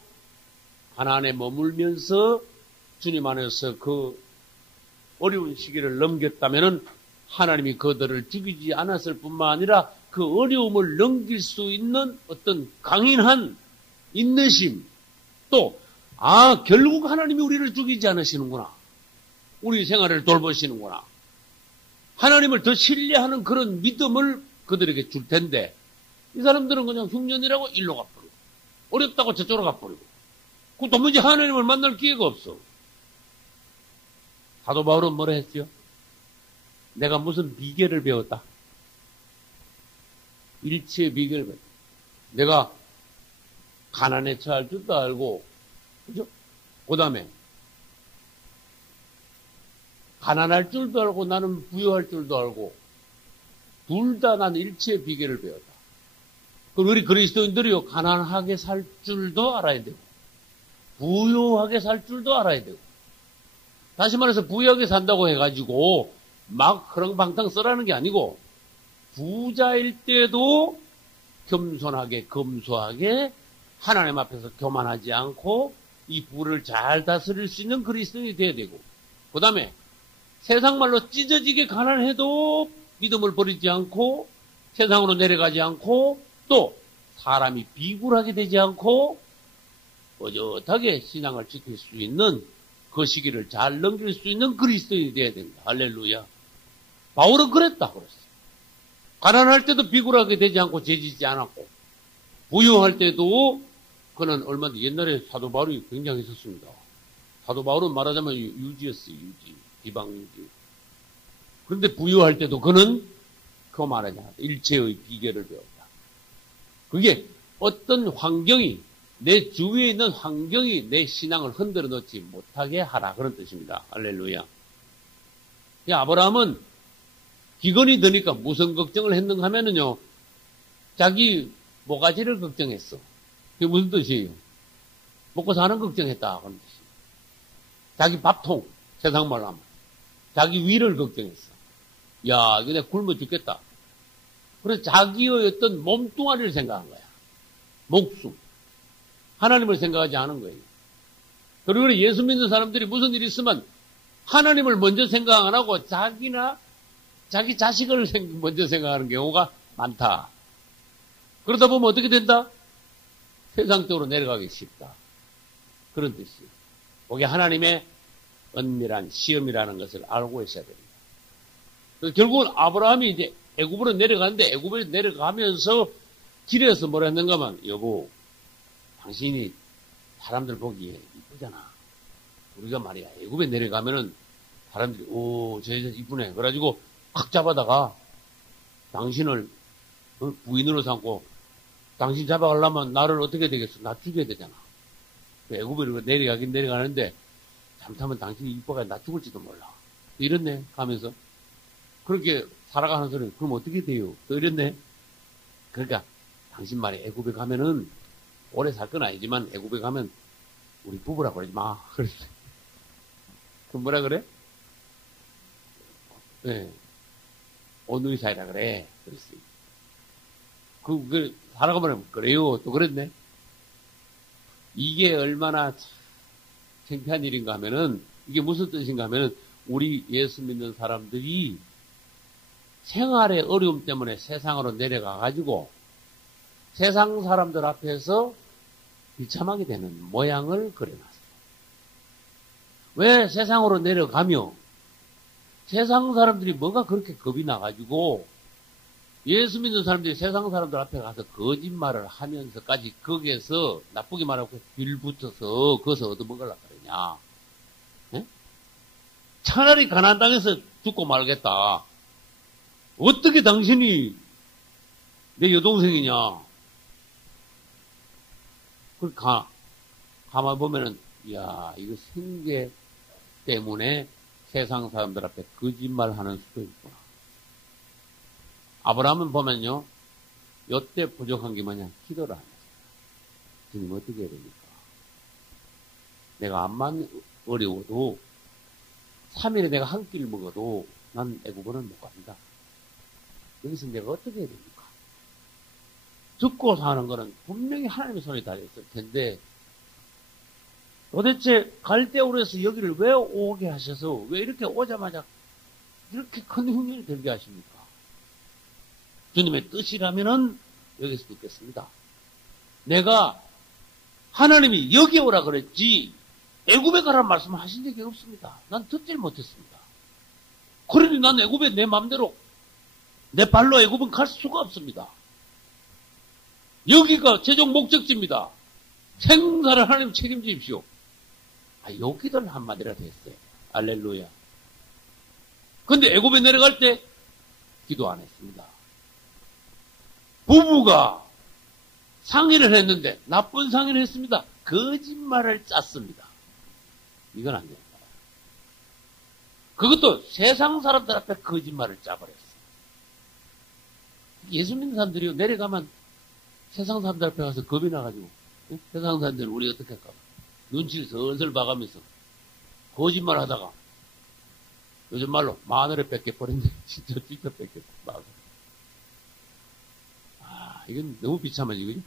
가나안에 머물면서 주님 안에서 그 어려운 시기를 넘겼다면은 하나님이 그들을 죽이지 않았을 뿐만 아니라 그 어려움을 넘길 수 있는 어떤 강인한 인내심, 또 결국 하나님이 우리를 죽이지 않으시는구나. 우리 생활을 돌보시는구나. 하나님을 더 신뢰하는 그런 믿음을 그들에게 줄 텐데 이 사람들은 그냥 흉년이라고 일로 가버리고 어렵다고 저쪽으로 가버리고 그 도무지 하나님을 만날 기회가 없어. 사도 바울은 뭐라 했죠? 내가 무슨 비결을 배웠다? 일체의 비결을 배웠다. 내가 가난에 처할 줄도 알고, 그죠? 그 다음에 가난할 줄도 알고 나는 부유할 줄도 알고 둘 다 난 일체의 비결을 배웠다. 그럼 우리 그리스도인들이요 가난하게 살 줄도 알아야 되고 부유하게 살 줄도 알아야 되고 다시 말해서 부유하게 산다고 해가지고 막 허렁방탕 써라는 게 아니고 부자일 때도 겸손하게 검소하게 하나님 앞에서 교만하지 않고 이 부를 잘 다스릴 수 있는 그리스도인이 돼야 되고 그 다음에 세상 말로 찢어지게 가난해도 믿음을 버리지 않고 세상으로 내려가지 않고 또 사람이 비굴하게 되지 않고 어젓하게 신앙을 지킬 수 있는 그 시기를 잘 넘길 수 있는 그리스도인이 되어야 됩니다. 할렐루야. 바울은 그랬다 그랬어. 가난할 때도 비굴하게 되지 않고 죄짓지 않았고, 부유할 때도 그는 얼마나 옛날에 사도 바울이 굉장했었습니다. 사도 바울은 말하자면 유지였어요. 유지. 비방 유지. 그런데 부유할 때도 그는 그 말하자. 일체의 비결을 배웠다. 그게 어떤 환경이, 내 주위에 있는 환경이 내 신앙을 흔들어 놓지 못하게 하라. 그런 뜻입니다. 할렐루야. 아브라함은 기근이 드니까 무슨 걱정을 했는가 하면은요, 자기 모가지를 걱정했어. 그게 무슨 뜻이에요? 먹고 사는 걱정했다. 그런 뜻이에요. 자기 밥통, 세상 말로 하면. 자기 위를 걱정했어. 야, 이거 내가 굶어 죽겠다. 그래서 자기의 어떤 몸뚱아리를 생각한 거야. 목숨. 하나님을 생각하지 않은 거예요. 그리고 예수 믿는 사람들이 무슨 일이 있으면 하나님을 먼저 생각 안 하고 자기나 자기 자식을 먼저 생각하는 경우가 많다. 그러다 보면 어떻게 된다? 세상적으로 내려가기 쉽다. 그런 뜻이에요. 거기 하나님의 은밀한 시험이라는 것을 알고 있어야 됩니다. 결국은 아브라함이 이제 애굽으로 내려가는데, 애굽에 내려가면서 길에서 뭐라 했는가 하면, 여보, 당신이 사람들 보기에 이쁘잖아. 우리가 말이야, 애굽에 내려가면은 사람들이, 오, 저 여자 이쁘네. 그래가지고 확 잡아다가 당신을 부인으로 삼고, 당신 잡아가려면 나를 어떻게 되겠어? 나 죽여야 되잖아. 애굽으로 내려가긴 내려가는데, 잘못하면 당신이 이뻐가 나 죽을지도 몰라. 이랬네, 가면서. 그렇게 살아가는 소리, 그럼 어떻게 돼요? 또 이랬네. 그러니까, 당신 말이 애굽에 가면은, 오래 살 건 아니지만, 애굽에 가면, 우리 부부라고 그러지 마. 그랬어. 그 뭐라 그래? 네. 오누이 사이라 그래. 그랬어요. 살아가면, 그래요. 또 그랬네. 이게 얼마나 창피한 일인가 하면은, 이게 무슨 뜻인가 하면은, 우리 예수 믿는 사람들이 생활의 어려움 때문에 세상으로 내려가가지고 세상 사람들 앞에서 비참하게 되는 모양을 그려놨어요. 왜 세상으로 내려가며 세상 사람들이 뭐가 그렇게 겁이 나가지고 예수 믿는 사람들이 세상 사람들 앞에 가서 거짓말을 하면서까지 거기에서 나쁘게 말하고 빌붙어서 거기서 얻어먹으려고 그러냐. 네? 차라리 가나안 땅에서 죽고 말겠다. 어떻게 당신이 내 여동생이냐? 가만 보면은, 이야, 이거 생계 때문에 세상 사람들 앞에 거짓말 하는 수도 있구나. 아브라함은 보면요, 요때 부족한 게 뭐냐? 기도를 안 했어요. 주님 어떻게 해야 됩니까? 내가 암만 어려워도 3일에 내가 한 끼를 먹어도 난 애굽은 못 간다. 여기서 내가 어떻게 해야 됩니까? 죽고 사는 거는 분명히 하나님의 손에 달려있을 텐데 도대체 갈대오로 해서 여기를 왜 오게 하셔서 왜 이렇게 오자마자 이렇게 큰 흉년이 들게 하십니까? 주님의 뜻이라면은 여기서 듣겠습니다. 내가 하나님이 여기 오라 그랬지 애굽에 가라는 말씀을 하신 적이 없습니다. 난 듣질 못했습니다. 그러니 난 애굽에 내 마음대로 내 발로 애굽은 갈 수가 없습니다. 여기가 최종 목적지입니다. 생사를 하나님 책임지십시오. 요 기도를 한마디라도 했어요. 알렐루야. 근데 애굽에 내려갈 때 기도 안 했습니다. 부부가 상의를 했는데 나쁜 상의를 했습니다. 거짓말을 짰습니다. 이건 안 됩니다. 그것도 세상 사람들 앞에 거짓말을 짜버렸어요. 예수 믿는 사람들이 내려가면 세상 사람들 앞에 가서 겁이 나가지고 세상 사람들은 우리 어떻게 할까 눈치를 슬슬 봐가면서 거짓말 하다가 요즘 말로 마늘에 뺏겨버렸네. 진짜 뺏겼어. 이건 너무 비참하지, 그지?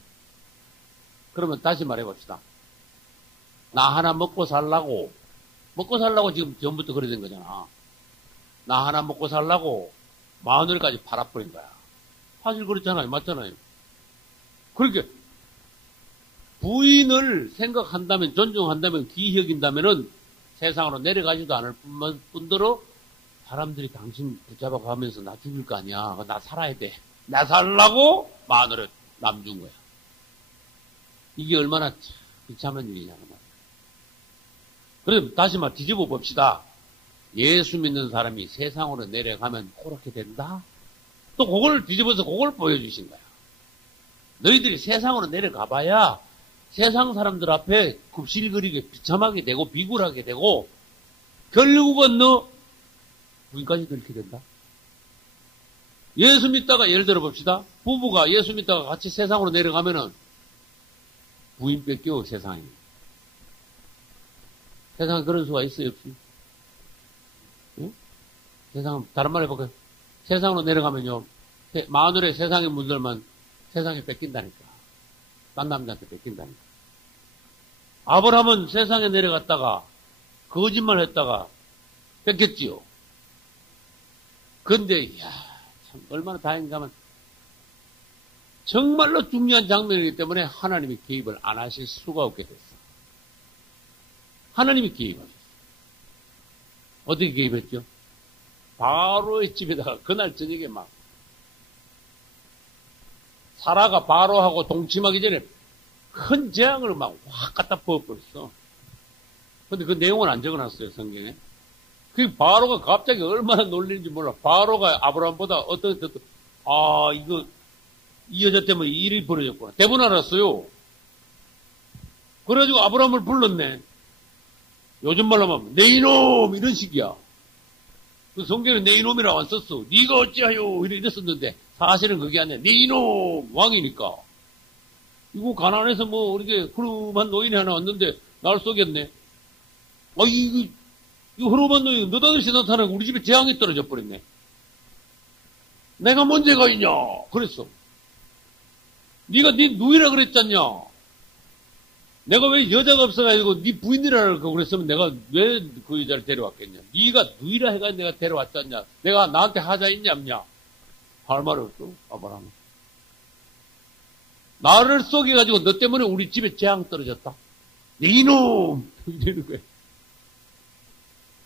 그러면 다시 말해봅시다. 나 하나 먹고 살라고 지금 전부터 그래 된 거잖아. 나 하나 먹고 살라고 마늘까지 팔아버린 거야. 사실 그렇잖아요. 맞잖아요. 그렇게 부인을 생각한다면, 존중한다면, 귀히 여긴다면은 세상으로 내려가지도 않을 뿐더러 사람들이 당신 붙잡아 가면서 나 죽일 거 아니야. 나 살아야 돼. 나 살라고 마누를 남준 거야. 이게 얼마나 비참한 일이냐는 말이야. 그럼 다시 말 뒤집어 봅시다. 예수 믿는 사람이 세상으로 내려가면 그렇게 된다? 또 그걸 뒤집어서 그걸 보여주신 거야. 너희들이 세상으로 내려가봐야 세상 사람들 앞에 굽실거리게 비참하게 되고 비굴하게 되고 결국은 너 부인까지 들게 된다. 예수 믿다가 예를 들어 봅시다. 부부가 예수 믿다가 같이 세상으로 내려가면은 부인 뺏겨 세상에. 세상에 그런 수가 있어요, 없어요? 응? 세상 다른 말 해볼까요? 세상으로 내려가면요 마누라의 세상의 문들만 세상에 뺏긴다니까. 딴 남자한테 뺏긴다니까. 아브라함은 세상에 내려갔다가 거짓말 했다가 뺏겼지요. 근데 이야 참 얼마나 다행인가 하면 정말로 중요한 장면이기 때문에 하나님이 개입을 안 하실 수가 없게 됐어. 하나님이 개입하셨어. 어떻게 개입했죠? 바로의 집에다가 그날 저녁에 막 사라가 바로하고 동침하기 전에 큰 재앙을 막 확 갖다 부어버렸어. 근데 그 내용은 안 적어놨어요, 성경에. 그 바로가 갑자기 얼마나 놀리는지 몰라. 바로가 아브라함보다 이거, 이 여자 때문에 일이 벌어졌구나. 대부분 알았어요. 그래가지고 아브라함을 불렀네. 요즘 말로 하면, 내 이놈! 이런 식이야. 그 성경에 내 이놈이라고 안 썼어. 네가 어찌하여! 이랬었는데, 사실은 그게 아니야. 내 이놈! 왕이니까. 이거 가난해서 뭐, 이렇게 흐름한 노인이 하나 왔는데, 날 쏘겠네. 이거 흐름한 노인이 너다듯이 나타나고 우리 집에 재앙이 떨어져 버렸네. 내가 문제가 있냐? 그랬어. 네가 네 누이라 그랬잖냐? 내가 왜 여자가 없어가지고 네 부인이라 그랬으면 내가 왜 그 여자를 데려왔겠냐? 네가 누이라 해가지고 내가 데려왔잖냐? 내가 나한테 하자 있냐 없냐? 할 말 없어. 아브라함은. 나를 속여가지고 너 때문에 우리 집에 재앙 떨어졌다. 네 이놈! 이러는 거야.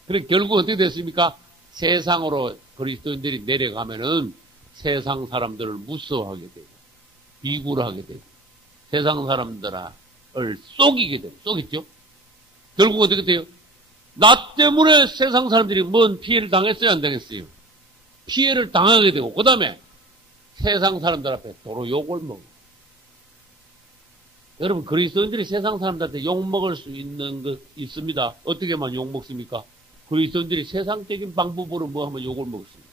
그래 결국 어떻게 됐습니까? 세상으로 그리스도인들이 내려가면은 세상 사람들을 무서워하게 되고 비굴하게 되고 세상 사람들을 속이게 되고 속였죠? 결국 어떻게 돼요? 나 때문에 세상 사람들이 뭔 피해를 당했어요? 안 당했어요? 피해를 당하게 되고 그 다음에 세상 사람들 앞에 도로 욕을 먹어. 여러분 그리스도인들이 세상 사람들한테 욕먹을 수 있는 것 있습니다. 어떻게만 욕먹습니까? 그리스도인들이 세상적인 방법으로 뭐 하면 욕을 먹습니다.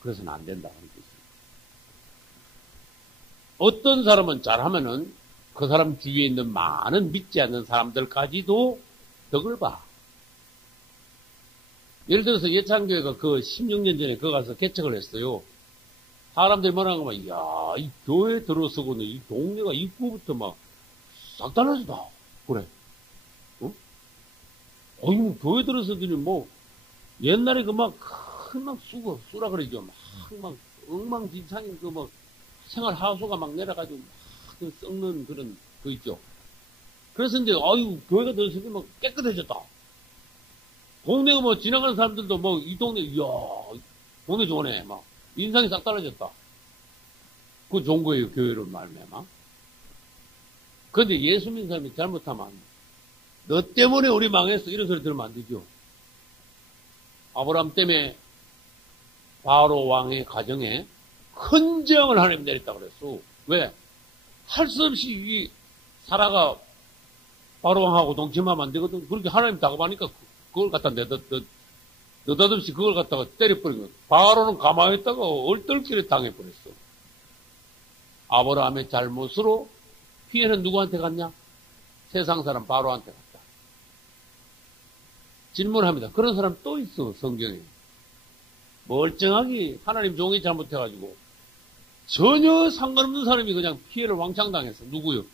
그래서는 안 된다는 뜻입니다. 어떤 사람은 잘하면은 그 사람 주위에 있는 많은 믿지 않는 사람들까지도 덕을 봐. 예를 들어서 예창교회가 그 16년 전에 거기 가서 개척을 했어요. 사람들이 뭐라는 거면, 이야, 이 교회 들어서고는 이 동네가 입구부터 막 싹 달라지다. 그래. 뭐 교회 들어서더니 뭐, 옛날에 그 막, 큰 막 수라 그러죠. 막 엉망진창인 그 뭐, 생활 하수가 막 내려가지고 막 썩는 그런 거 있죠. 그래서 이제, 교회가 들어서니 막 깨끗해졌다. 동네가 뭐, 지나가는 사람들도 뭐, 이 동네, 이야, 동네 좋네. 막, 인상이 싹 달라졌다. 그거 좋은 거예요, 교회를 말매마. 그런데 예수 믿는 사람이 잘못하면 안 돼. 너 때문에 우리 망했어. 이런 소리 들으면 안 되죠. 아브라함 때문에 바로 왕의 가정에 큰 재앙을 하나님 내렸다고 그랬어. 왜? 할 수 없이 이 사라가 바로 왕하고 동침하면 안 되거든. 그렇게 하나님 다가가니까 그걸 갖다 느닷없이 그걸 갖다가 때려버린 거야. 바로는 가만히 있다가 얼떨결에 당해버렸어. 아브라함의 잘못으로 피해는 누구한테 갔냐? 세상 사람 바로한테 갔다. 질문합니다. 그런 사람 또 있어, 성경에. 멀쩡하게 하나님 종이 잘못해가지고 전혀 상관없는 사람이 그냥 피해를 왕창 당했어. 누구요?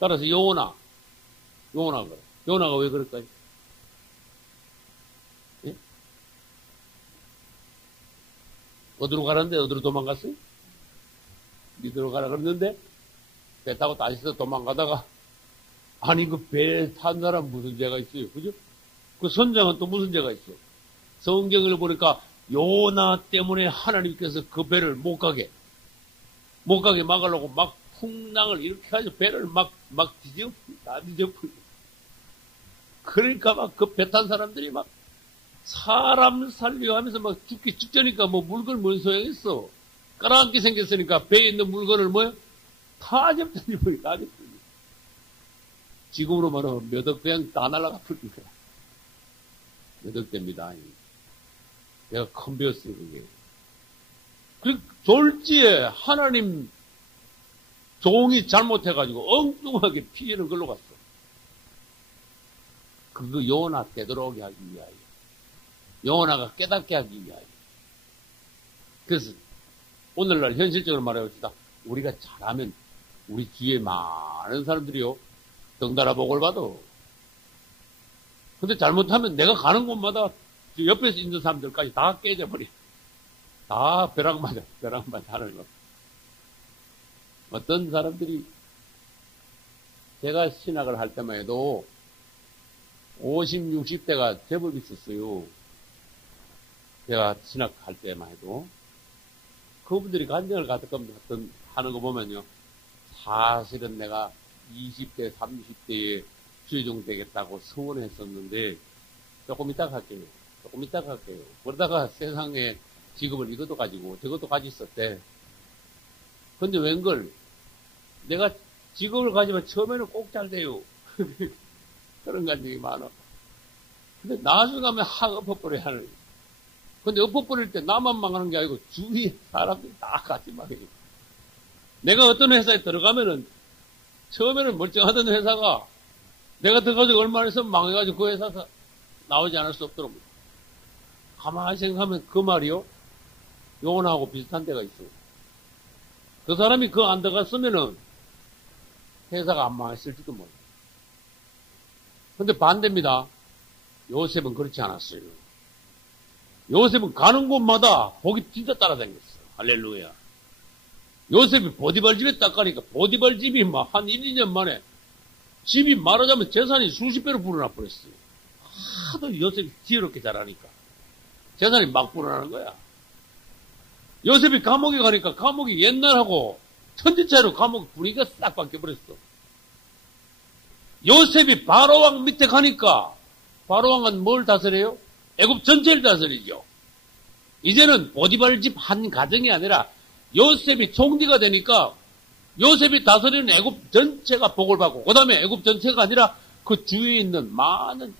따라서 요나가 그래. 요나가 왜 그럴까요? 예? 어디로 가는데 어디로 도망갔어요? 믿으러 가라 그랬는데 배 타고 다시 도망가다가 아니 그 배에 탄 사람 무슨 죄가 있어요? 그죠? 그 선장은 또 무슨 죄가 있어? 성경을 보니까 요나 때문에 하나님께서 그 배를 못 가게 막으려고 막 풍랑을 이렇게 해가지고 배를 막 뒤집어. 그러니까 막 그 배 탄 사람들이 막 사람 살려 하면서 막 죽기 직전이니까 뭐 물건 뭔 소용있어. 깔아앉게 생겼으니까 배에 있는 물건을 뭐야? 다 접던지버리, 다 접던지. 지금으로 말하면 몇 억 그냥 다 날아가 버린 거야. 몇 억대입니다. 내가 큰 배였어요, 그게. 그 졸지에 하나님 종이 잘못해가지고 엉뚱하게 피해는 걸로 갔어. 그거 요나 되돌아오게 하기 위하여. 요나가 깨닫게 하기 위하여. 그래서 오늘날 현실적으로 말해봅시다. 우리가 잘하면 우리 주위에 많은 사람들이요. 덩달아 복을 받아. 근데 잘못하면 내가 가는 곳마다 옆에서 있는 사람들까지 다 깨져버려. 다 벼락 맞아 하는 거. 어떤 사람들이 제가 신학을 할 때만 해도 50, 60대가 제법 있었어요. 제가 신학할 때만 해도. 그분들이 간증을 가득 하는 거 보면요. 사실은 내가 20대, 30대에 주의종 되겠다고 소원했었는데 조금 이따 갈게요. 그러다가 세상에 직업을 이것도 가지고 저것도 가지고 있었대. 근데 웬걸 내가 직업을 가지면 처음에는 꼭 잘 돼요. 그런 간증이 많아. 근데 나중에 가면 확 엎어버려 하는. 근데 엎어버릴 때 나만 망하는 게 아니고 주위에 사람들이 다 같이 망해요. 내가 어떤 회사에 들어가면은 처음에는 멀쩡하던 회사가 내가 들어가지고 얼마 있으면 망해가지고 그 회사가 나오지 않을 수 없더라고요. 가만히 생각하면 그 말이요. 요나하고 비슷한 데가 있어요. 그 사람이 그거 안 들어갔으면은 회사가 안 망했을지도 몰라요. 근데 반대입니다. 요셉은 그렇지 않았어요. 요셉은 가는 곳마다 복이 진짜 따라다녔어요. 할렐루야. 요셉이 보디발 집에 딱 가니까 보디발 집이 막 한 1, 2년 만에 집이 말하자면 재산이 수십 배로 불어나 버렸어요. 하도 요셉이 지혜롭게 자라니까 재산이 막 불어나는 거야. 요셉이 감옥에 가니까 감옥이 옛날하고 천지 차이로 감옥 분위기가 싹 바뀌어버렸어. 요셉이 바로왕 밑에 가니까 바로왕은 뭘 다스려요? 애굽 전체를 다스리죠. 이제는 보디발 집 한 가정이 아니라 요셉이 총리가 되니까 요셉이 다스리는 애굽 전체가 복을 받고 그 다음에 애굽 전체가 아니라 그 주위에 있는 많은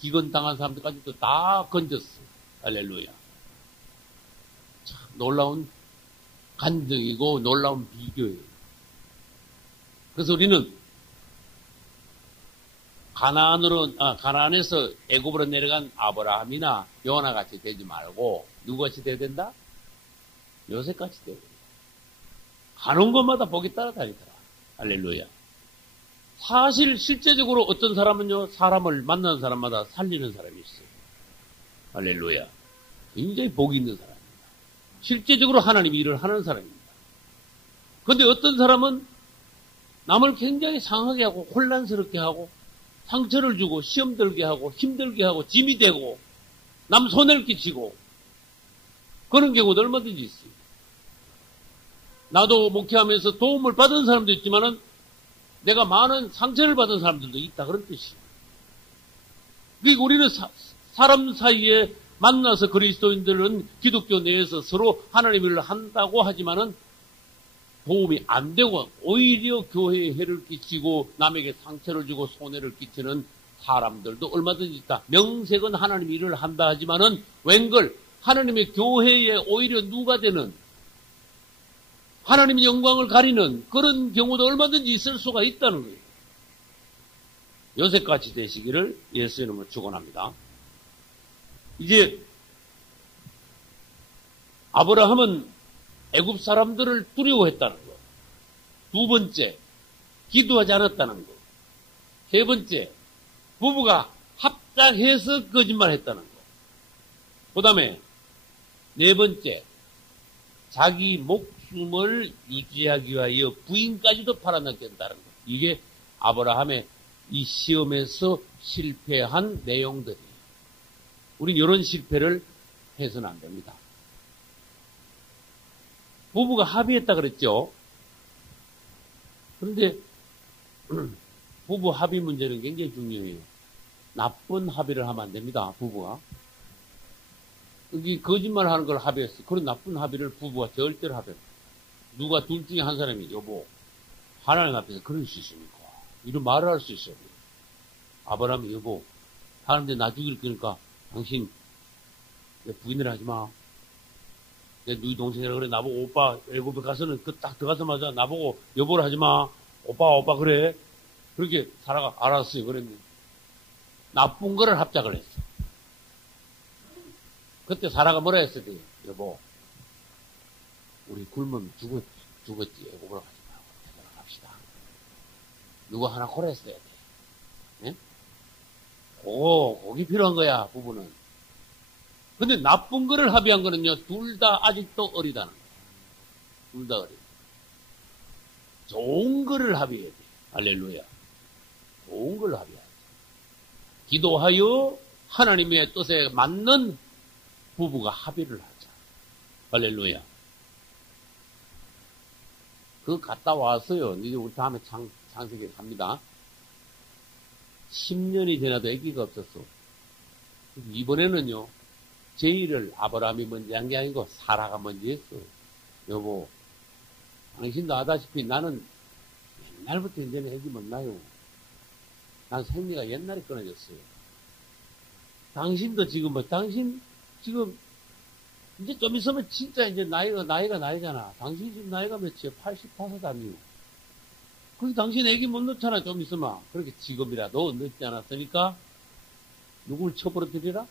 기근당한 사람들까지도 다 건졌어. 할렐루야. 참 놀라운 간증이고 놀라운 비교예요. 그래서 우리는 가나안에서 애굽으로 내려간 아브라함이나 요나 같이 되지 말고 누구같이 돼야 된다? 요셉같이 돼야 된다. 가는 곳마다 복이 따라다니더라. 할렐루야. 사실 실제적으로 어떤 사람은요, 사람을 만나는 사람마다 살리는 사람이 있어요. 할렐루야. 굉장히 복이 있는 사람입니다. 실제적으로 하나님이 일을 하는 사람입니다. 그런데 어떤 사람은 남을 굉장히 상하게 하고 혼란스럽게 하고 상처를 주고 시험 들게 하고 힘들게 하고 짐이 되고 남 손해를 끼치고 그런 경우도 얼마든지 있어요. 나도 목회하면서 도움을 받은 사람도 있지만은 내가 많은 상처를 받은 사람들도 있다 그런 뜻이에요. 그러니까 우리는 사람 사이에 만나서 그리스도인들은 기독교 내에서 서로 하나님의 일을 한다고 하지만은 도움이 안 되고 오히려 교회에 해를 끼치고 남에게 상처를 주고 손해를 끼치는 사람들도 얼마든지 있다. 명색은 하나님 일을 한다 하지만은 웬걸 하나님의 교회에 오히려 누가 되는 하나님의 영광을 가리는 그런 경우도 얼마든지 있을 수가 있다는 거예요. 요셉같이 되시기를 예수 이름으로 축원합니다. 이제 아브라함은 애굽 사람들을 두려워했다는 거. 두 번째, 기도하지 않았다는 거. 세 번째, 부부가 합작해서 거짓말했다는 거. 그 다음에 네 번째, 자기 목숨 목숨을 유지하기 위하여 부인까지도 팔아넘겠다는 것. 이게 아브라함의 이 시험에서 실패한 내용들이에요. 우린 이런 실패를 해서는 안 됩니다. 부부가 합의했다 그랬죠. 그런데 부부 합의 문제는 굉장히 중요해요. 나쁜 합의를 하면 안 됩니다. 부부가. 여기 거짓말 하는 걸 합의했어. 그런 나쁜 합의를 부부가 절대로 합의해. 누가 둘 중에 한 사람이 여보 하나님 앞에서 그럴 수 있습니까? 이런 말을 할 수 있어요. 아브라함이 여보 하나님한테 나 죽일 거니까 당신 내 부인을 하지 마. 내 누이 동생이라 그래. 나보고 오빠 애굽에 가서는 그 딱 들어가자마자 나보고 여보를 하지 마. 오빠 그래. 그렇게 사라가 알았어요. 그랬는데 나쁜 거를 합작을 했어. 그때 사라가 뭐라 했을 때 여보 우리 굶으면 죽었지. 애굽으로 가지 마. 생각합시다. 누구 하나 고랬어야 돼. 예? 그게 필요한 거야 부부는. 근데 나쁜 거를 합의한 거는요, 둘 다 아직도 어리다는 거예요. 둘 다 어리다. 좋은 거를 합의해야 돼. 할렐루야. 좋은 걸 합의해야 돼. 기도하여 하나님의 뜻에 맞는 부부가 합의를 하자. 할렐루야. 그거 갔다 왔어요. 이제 우리 다음에 창세기에 갑니다. 10년이 지나도 아기가 없었어. 이번에는요, 제의를 아브라함이 먼저 한 게 아니고 사라가 먼저 했어. 여보, 당신도 아다시피 나는 옛날부터 이제는 애기 못 나요. 난 생리가 옛날에 끊어졌어요. 당신도 지금 당신 지금 이제 좀 있으면 진짜 이제 나이가 나이잖아. 당신 지금 나이가 몇이야? 85 아니요. 그래서 당신 애기 못 넣잖아. 좀 있으면. 그렇게 지금이라도 넣지 않았으니까 누굴 처벌해드리라?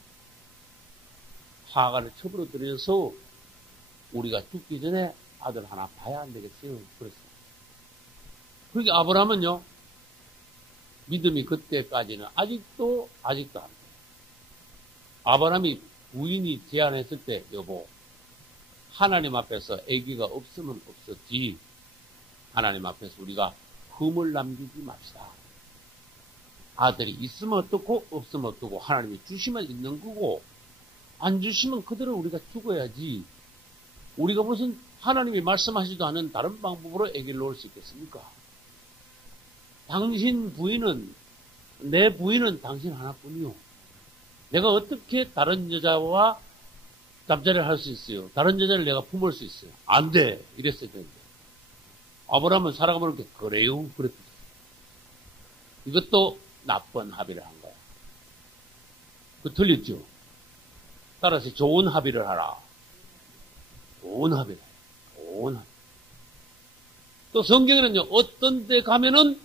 하가를 처벌해드려서 우리가 죽기 전에 아들 하나 봐야 안 되겠어요. 그랬어. 그렇게 아브라함은요, 믿음이 그때까지는 아직도 안 돼. 아브라함이 부인이 제안했을 때, 여보, 하나님 앞에서 아기가 없으면 없었지, 하나님 앞에서 우리가 흠을 남기지 맙시다. 아들이 있으면 어떻고, 없으면 어떻고, 하나님이 주시면 있는 거고, 안 주시면 그대로 우리가 죽어야지. 우리가 무슨 하나님이 말씀하시지도 않은 다른 방법으로 아기를 놓을 수 있겠습니까? 당신 부인은, 내 부인은 당신 하나뿐이요. 내가 어떻게 다른 여자와 잠자리를 할 수 있어요? 다른 여자를 내가 품을 수 있어요? 안 돼. 이랬어야 되는데. 아브라함은 사라가 그렇게 그래요? 그랬거든. 이것도 나쁜 합의를 한 거야. 그 틀렸죠? 따라서 좋은 합의를 하라. 좋은 합의를. 좋은 합의. 또 성경에는요, 어떤 데 가면은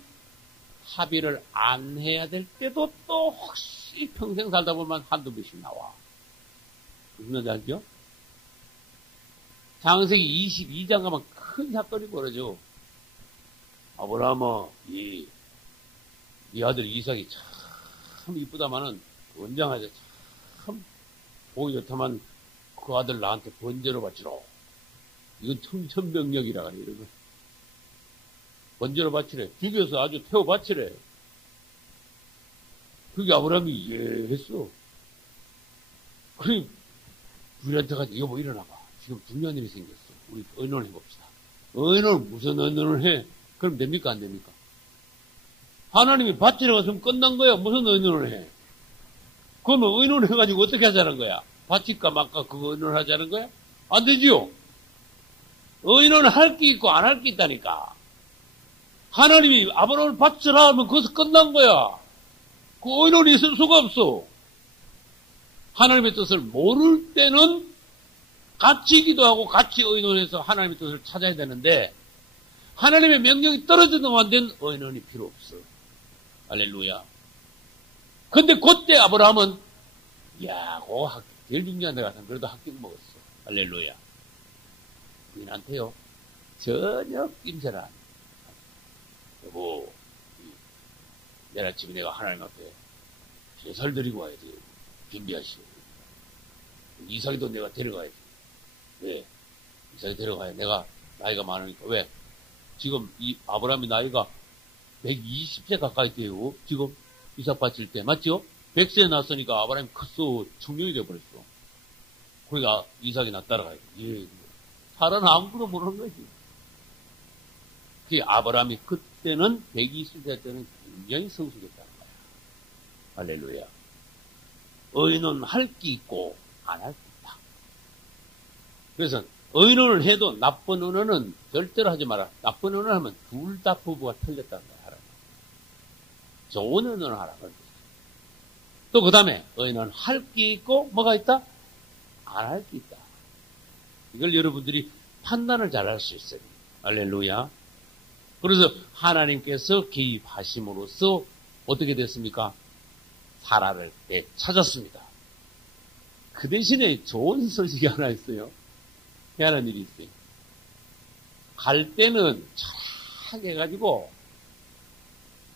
합의를 안 해야 될 때도 또 혹시 평생 살다 보면 한두 번씩 나와. 무슨 말인지 알죠? 창세기 22장 가면 큰 사건이 벌어져. 아브라함은 이 아들 이삭이 참 이쁘다마는 원장하자 참 보기 좋다만 그 아들 나한테 번제로 바치러. 이건 청천벽력이라 그래, 이러고. 번제로 바치래. 죽여서 아주 태워 바치래. 그게 아브라함이 했어. 그래, 우리한테 가서 여보 일어나봐. 지금 중요한 일이 생겼어. 우리 의논을 해봅시다. 무슨 의논을 해? 그럼 됩니까? 안 됩니까? 하나님이 바치러 갔으면 끝난 거야. 무슨 의논을 해? 그러면 의논해가지고 어떻게 하자는 거야? 바칠까 말까 그거 의논하자는 거야? 안 되지요? 의논할 게 있고 안 할 게 있다니까. 하나님이 아브라함을 바치라 하면 그것은 끝난 거야. 그 의논이 있을 수가 없어. 하나님의 뜻을 모를 때는 같이 기도하고 같이 의논해서 하나님의 뜻을 찾아야 되는데 하나님의 명령이 떨어지는 동안 된 의논이 필요 없어. 할렐루야. 근데 그때 아브라함은 그거 제일 중요한 데 가서 그래도 합격 먹었어. 할렐루야. 부인한테요 전혀 낌새를 안 해. 여보, 내일 아침에 내가 하나님 앞에 제사를 드리고 와야 돼요. 준비하시오. 이삭이도 내가 데려가야 돼. 왜? 이삭이 데려가야 내가 나이가 많으니까. 왜? 지금 이 아브라함이 나이가 120세 가까이 돼요. 지금 이삭 바칠 때. 맞죠? 100세에 났으니까 아브라함이 컸어. 청년이 돼버렸어. 그러니까 이삭이 나 따라가요. 예. 사라는 아무것도 모르는 거지. 그 아브라함이 그때는 120세 때는 굉장히 성숙했다는 거야. 할렐루야. 의인은 할 게 있고 안 할 게 있다. 그래서 의인을 해도 나쁜 언어는 절대로 하지 마라. 나쁜 언어를 하면 둘 다 부부가 틀렸다는 거야. 하라고. 좋은 언어를 하라고. 또 그 다음에 의인은 할 게 있고 뭐가 있다? 안 할 게 있다. 이걸 여러분들이 판단을 잘 할 수 있어요. 할렐루야. 그래서 하나님께서 개입하심으로써 어떻게 됐습니까? 사라를 찾았습니다. 그 대신에 좋은 소식이 하나 있어요. 희한한 일이 있어요. 갈 때는 잘 해가지고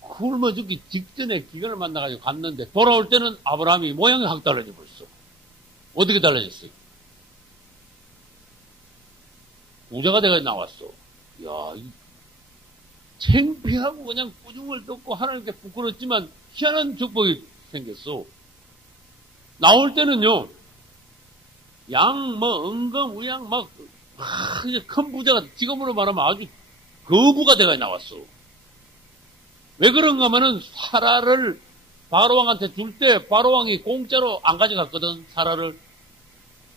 굶어 죽기 직전에 기근을 만나가지고 갔는데 돌아올 때는 아브라함이 모양이 확 달라져 버렸어. 어떻게 달라졌어요? 부자가 돼가 나왔어. 야, 창피하고 그냥 꾸중을 듣고 하나님께 부끄럽지만 희한한 축복이 생겼어. 나올 때는요, 양, 은금, 우양, 큰 부자가 지금으로 말하면 아주 거부가 돼가 나왔어. 왜 그런가 하면은 사라를 바로왕한테 줄 때 바로왕이 공짜로 안 가져갔거든, 사라를.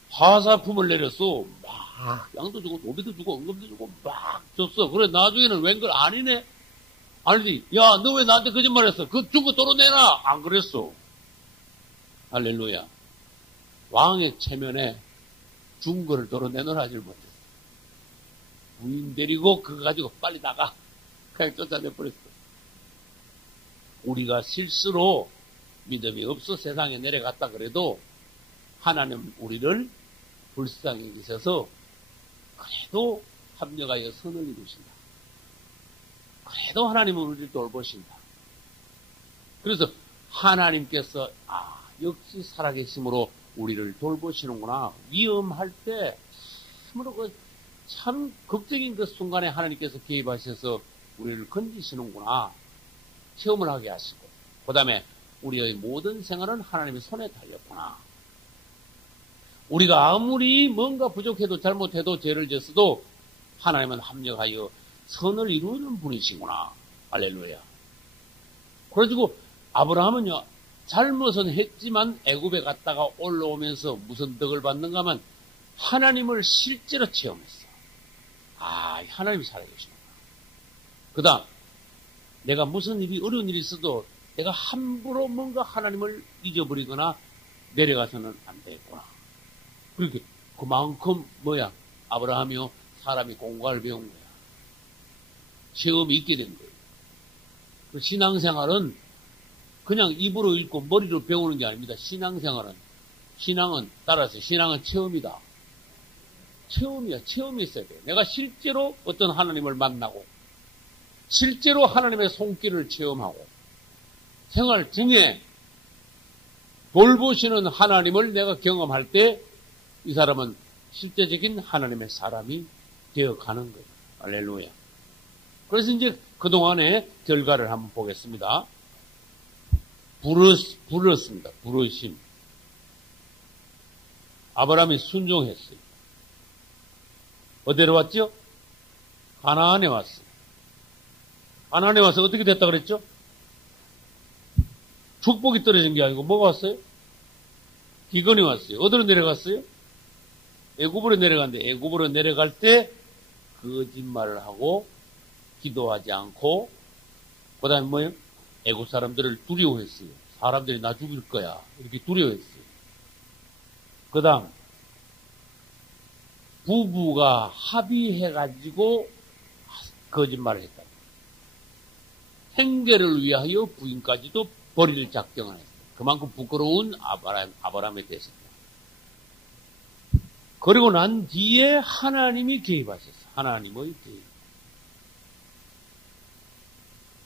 화사품을 내렸어. 막, 양도 주고, 노비도 주고, 은금도 주고, 막 줬어. 그래, 나중에는 웬걸 아니네? 아니지. 야, 너 왜 나한테 거짓말 했어? 그 준 거 떨어내놔! 안 그랬어. 할렐루야. 왕의 체면에 준 거를 떨어내놓으라 하질 못했어. 부인 데리고 그거 가지고 빨리 나가. 그냥 쫓아내버렸어. 우리가 실수로 믿음이 없어 세상에 내려갔다 그래도 하나님 우리를 불쌍히 여기셔서 그래도 합력하여 선을 이루신다. 그래도 하나님은 우리를 돌보신다. 그래서 하나님께서 역시 살아계심으로 우리를 돌보시는구나. 위험할 때 참으로 참 극적인 그 순간에 하나님께서 개입하셔서 우리를 건지시는구나. 체험을 하게 하시고 그 다음에 우리의 모든 생활은 하나님의 손에 달렸구나. 우리가 아무리 뭔가 부족해도 잘못해도 죄를 졌어도 하나님은 합력하여 선을 이루는 분이시구나. 할렐루야. 그래가지고 아브라함은요, 잘못은 했지만 애굽에 갔다가 올라오면서 무슨 덕을 받는가 하면 하나님을 실제로 체험했어. 하나님이 살아계시구나. 그 다음 내가 무슨 일이 어려운 일이 있어도 내가 함부로 뭔가 하나님을 잊어버리거나 내려가서는 안 되겠구나. 그렇게 그만큼 아브라함이요 사람이 공과를 배운 거야. 체험이 있게 된 거예요. 그 신앙생활은 그냥 입으로 읽고 머리로 배우는 게 아닙니다. 신앙은 따라서 신앙은 체험이다. 체험이야. 체험이 있어야 돼. 내가 실제로 어떤 하나님을 만나고 실제로 하나님의 손길을 체험하고 생활 중에 돌보시는 하나님을 내가 경험할 때 이 사람은 실제적인 하나님의 사람이 되어가는 거예요. 할렐루야. 그래서 이제 그동안의 결과를 한번 보겠습니다. 부르었습니다. 부르심. 아브라함이 순종했어요. 어디로 왔죠? 가나안에 왔어요. 가나안에 와서 어떻게 됐다 그랬죠? 축복이 떨어진 게 아니고 뭐가 왔어요? 기근이 왔어요. 어디로 내려갔어요? 애굽으로 내려갔는데 애굽으로 내려갈 때 거짓말을 하고 기도하지 않고 그 다음에 뭐예요? 애굽 사람들을 두려워했어요. 사람들이 나 죽일 거야. 이렇게 두려워했어요. 그 다음 부부가 합의해가지고 거짓말을 했다. 생계를 위하여 부인까지도 버릴 작정을 했어요. 그만큼 부끄러운 아브라함에 대해서입니다. 그리고 난 뒤에 하나님이 개입하셨어요. 하나님의 개입.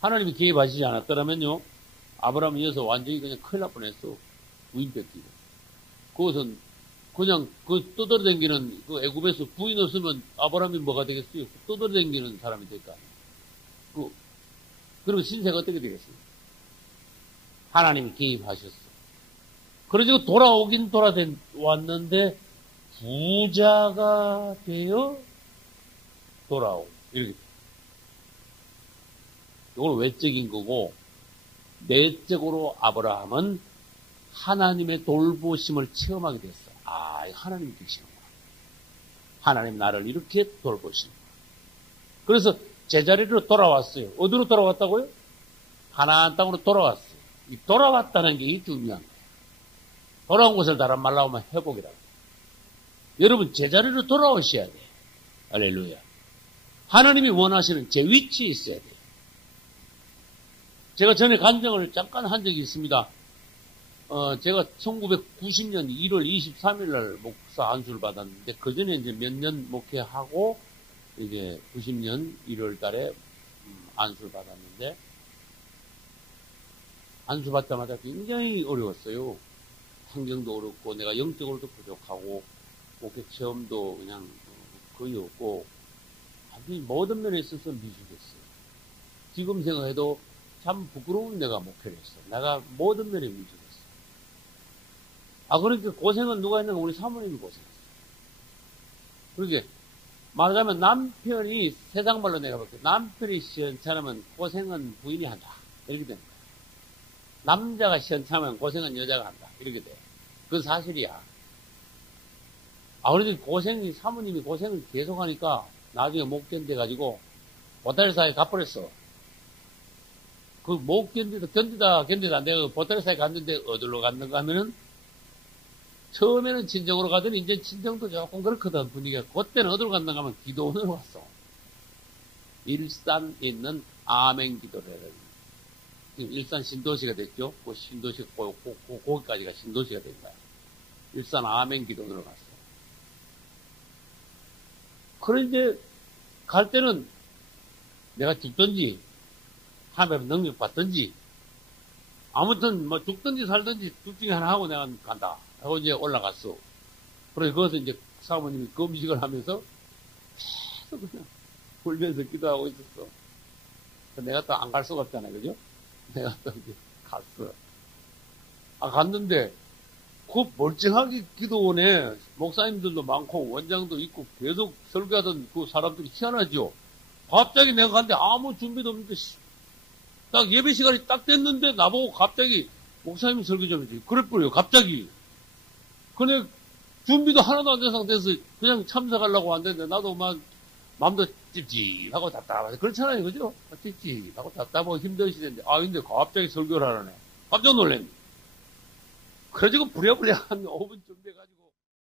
하나님이 개입하시지 않았더라면요, 아브라함이 여기서 완전히 그냥 큰일 날 뻔했어. 부인 뺏기고. 그것은 그냥 그 떠돌아다니는 그 애굽에서 부인 없으면 아브라함이 뭐가 되겠어요? 떠돌아다니는 사람이 될까? 그리고 신세가 어떻게 되겠습니까? 하나님이 개입하셨어. 그래가지고 돌아오긴 왔는데 부자가 되어 돌아오고 이렇게. 이건 외적인 거고 내적으로 아브라함은 하나님의 돌보심을 체험하게 됐어. 아, 하나님이 계시는구나. 하나님 나를 이렇게 돌보시는구나. 그래서 제자리로 돌아왔어요. 어디로 돌아왔다고요? 가나안 땅으로 돌아왔어요. 이 돌아왔다는 게 중요한 거예요. 돌아온 것을 다른 말로 하면 회복이라고. 여러분 제자리로 돌아오셔야 돼요. 할렐루야. 하나님이 원하시는 제 위치에 있어야 돼요. 제가 전에 간증을 잠깐 한 적이 있습니다. 제가 1990년 1월 23일 날 목사 안수를 받았는데, 그 전에 이제 몇 년 목회하고, 이제 90년 1월 달에 안수를 받았는데, 안수 받자마자 굉장히 어려웠어요. 환경도 어렵고, 내가 영적으로도 부족하고, 목회 체험도 그냥 거의 없고, 아주 모든 면에 있어서 미숙했어요. 지금 생각해도 참 부끄러운 내가 목회를 했어. 내가 모든 면에 미숙했어. 그러니까 고생은 누가 했는가? 우리 사모님이 고생했어. 그러게, 말하자면 남편이, 세상 말로 내가 볼게, 남편이 시원찮으면 고생은 부인이 한다. 이렇게 되는 거야. 남자가 시원찮으면 고생은 여자가 한다. 이렇게 돼. 그건 사실이야. 그래도 사모님이 고생을 계속 하니까 나중에 못 견뎌가지고, 보따리 사이에 가버렸어. 못 견디다 내가 보따리 사이에 갔는데 어디로 갔는가 하면은, 처음에는 친정으로 가더니 이제 친정도 조금 그렇거든, 분위기가. 그때는 어디로 갔는가 하면 기도원으로 갔어. 일산에 있는 아멘 기도회를. 지금 일산 신도시가 됐죠? 그 신도시, 거기까지가 신도시가 된 거야. 일산 아멘 기도원으로 갔어. 그런데 갈 때는 내가 죽든지, 하나님 능력 받든지, 아무튼 뭐 죽든지 살든지 둘 중에 하나 하고 내가 간다. 하고 이제 올라갔어. 그래서 거기서 이제 사모님이 금식을 하면서 계속 그냥 울면서 기도하고 있었어. 내가 또 안 갈 수가 없잖아, 그죠? 내가 또 이제 갔어. 갔는데, 그 멀쩡하게 기도원에 목사님들도 많고 원장도 있고 계속 설교하던 그 사람들이 희한하죠? 갑자기 내가 갔는데 아무 준비도 없는데, 딱 예배 시간이 딱 됐는데 나보고 갑자기 목사님 설교 좀 해주세요. 그랬어요, 갑자기. 근데 준비도 하나도 안 된 상태에서 그냥 참석하려고 왔는데 나도 막 마음도 찝찝하고 답답하고 그렇잖아요, 그죠? 찝찝하고 답답하고 힘든 시대인데, 근데 갑자기 설교를 하라네. 깜짝 놀랐네. 그래가지고 부랴부랴 한 5분 준비해가지고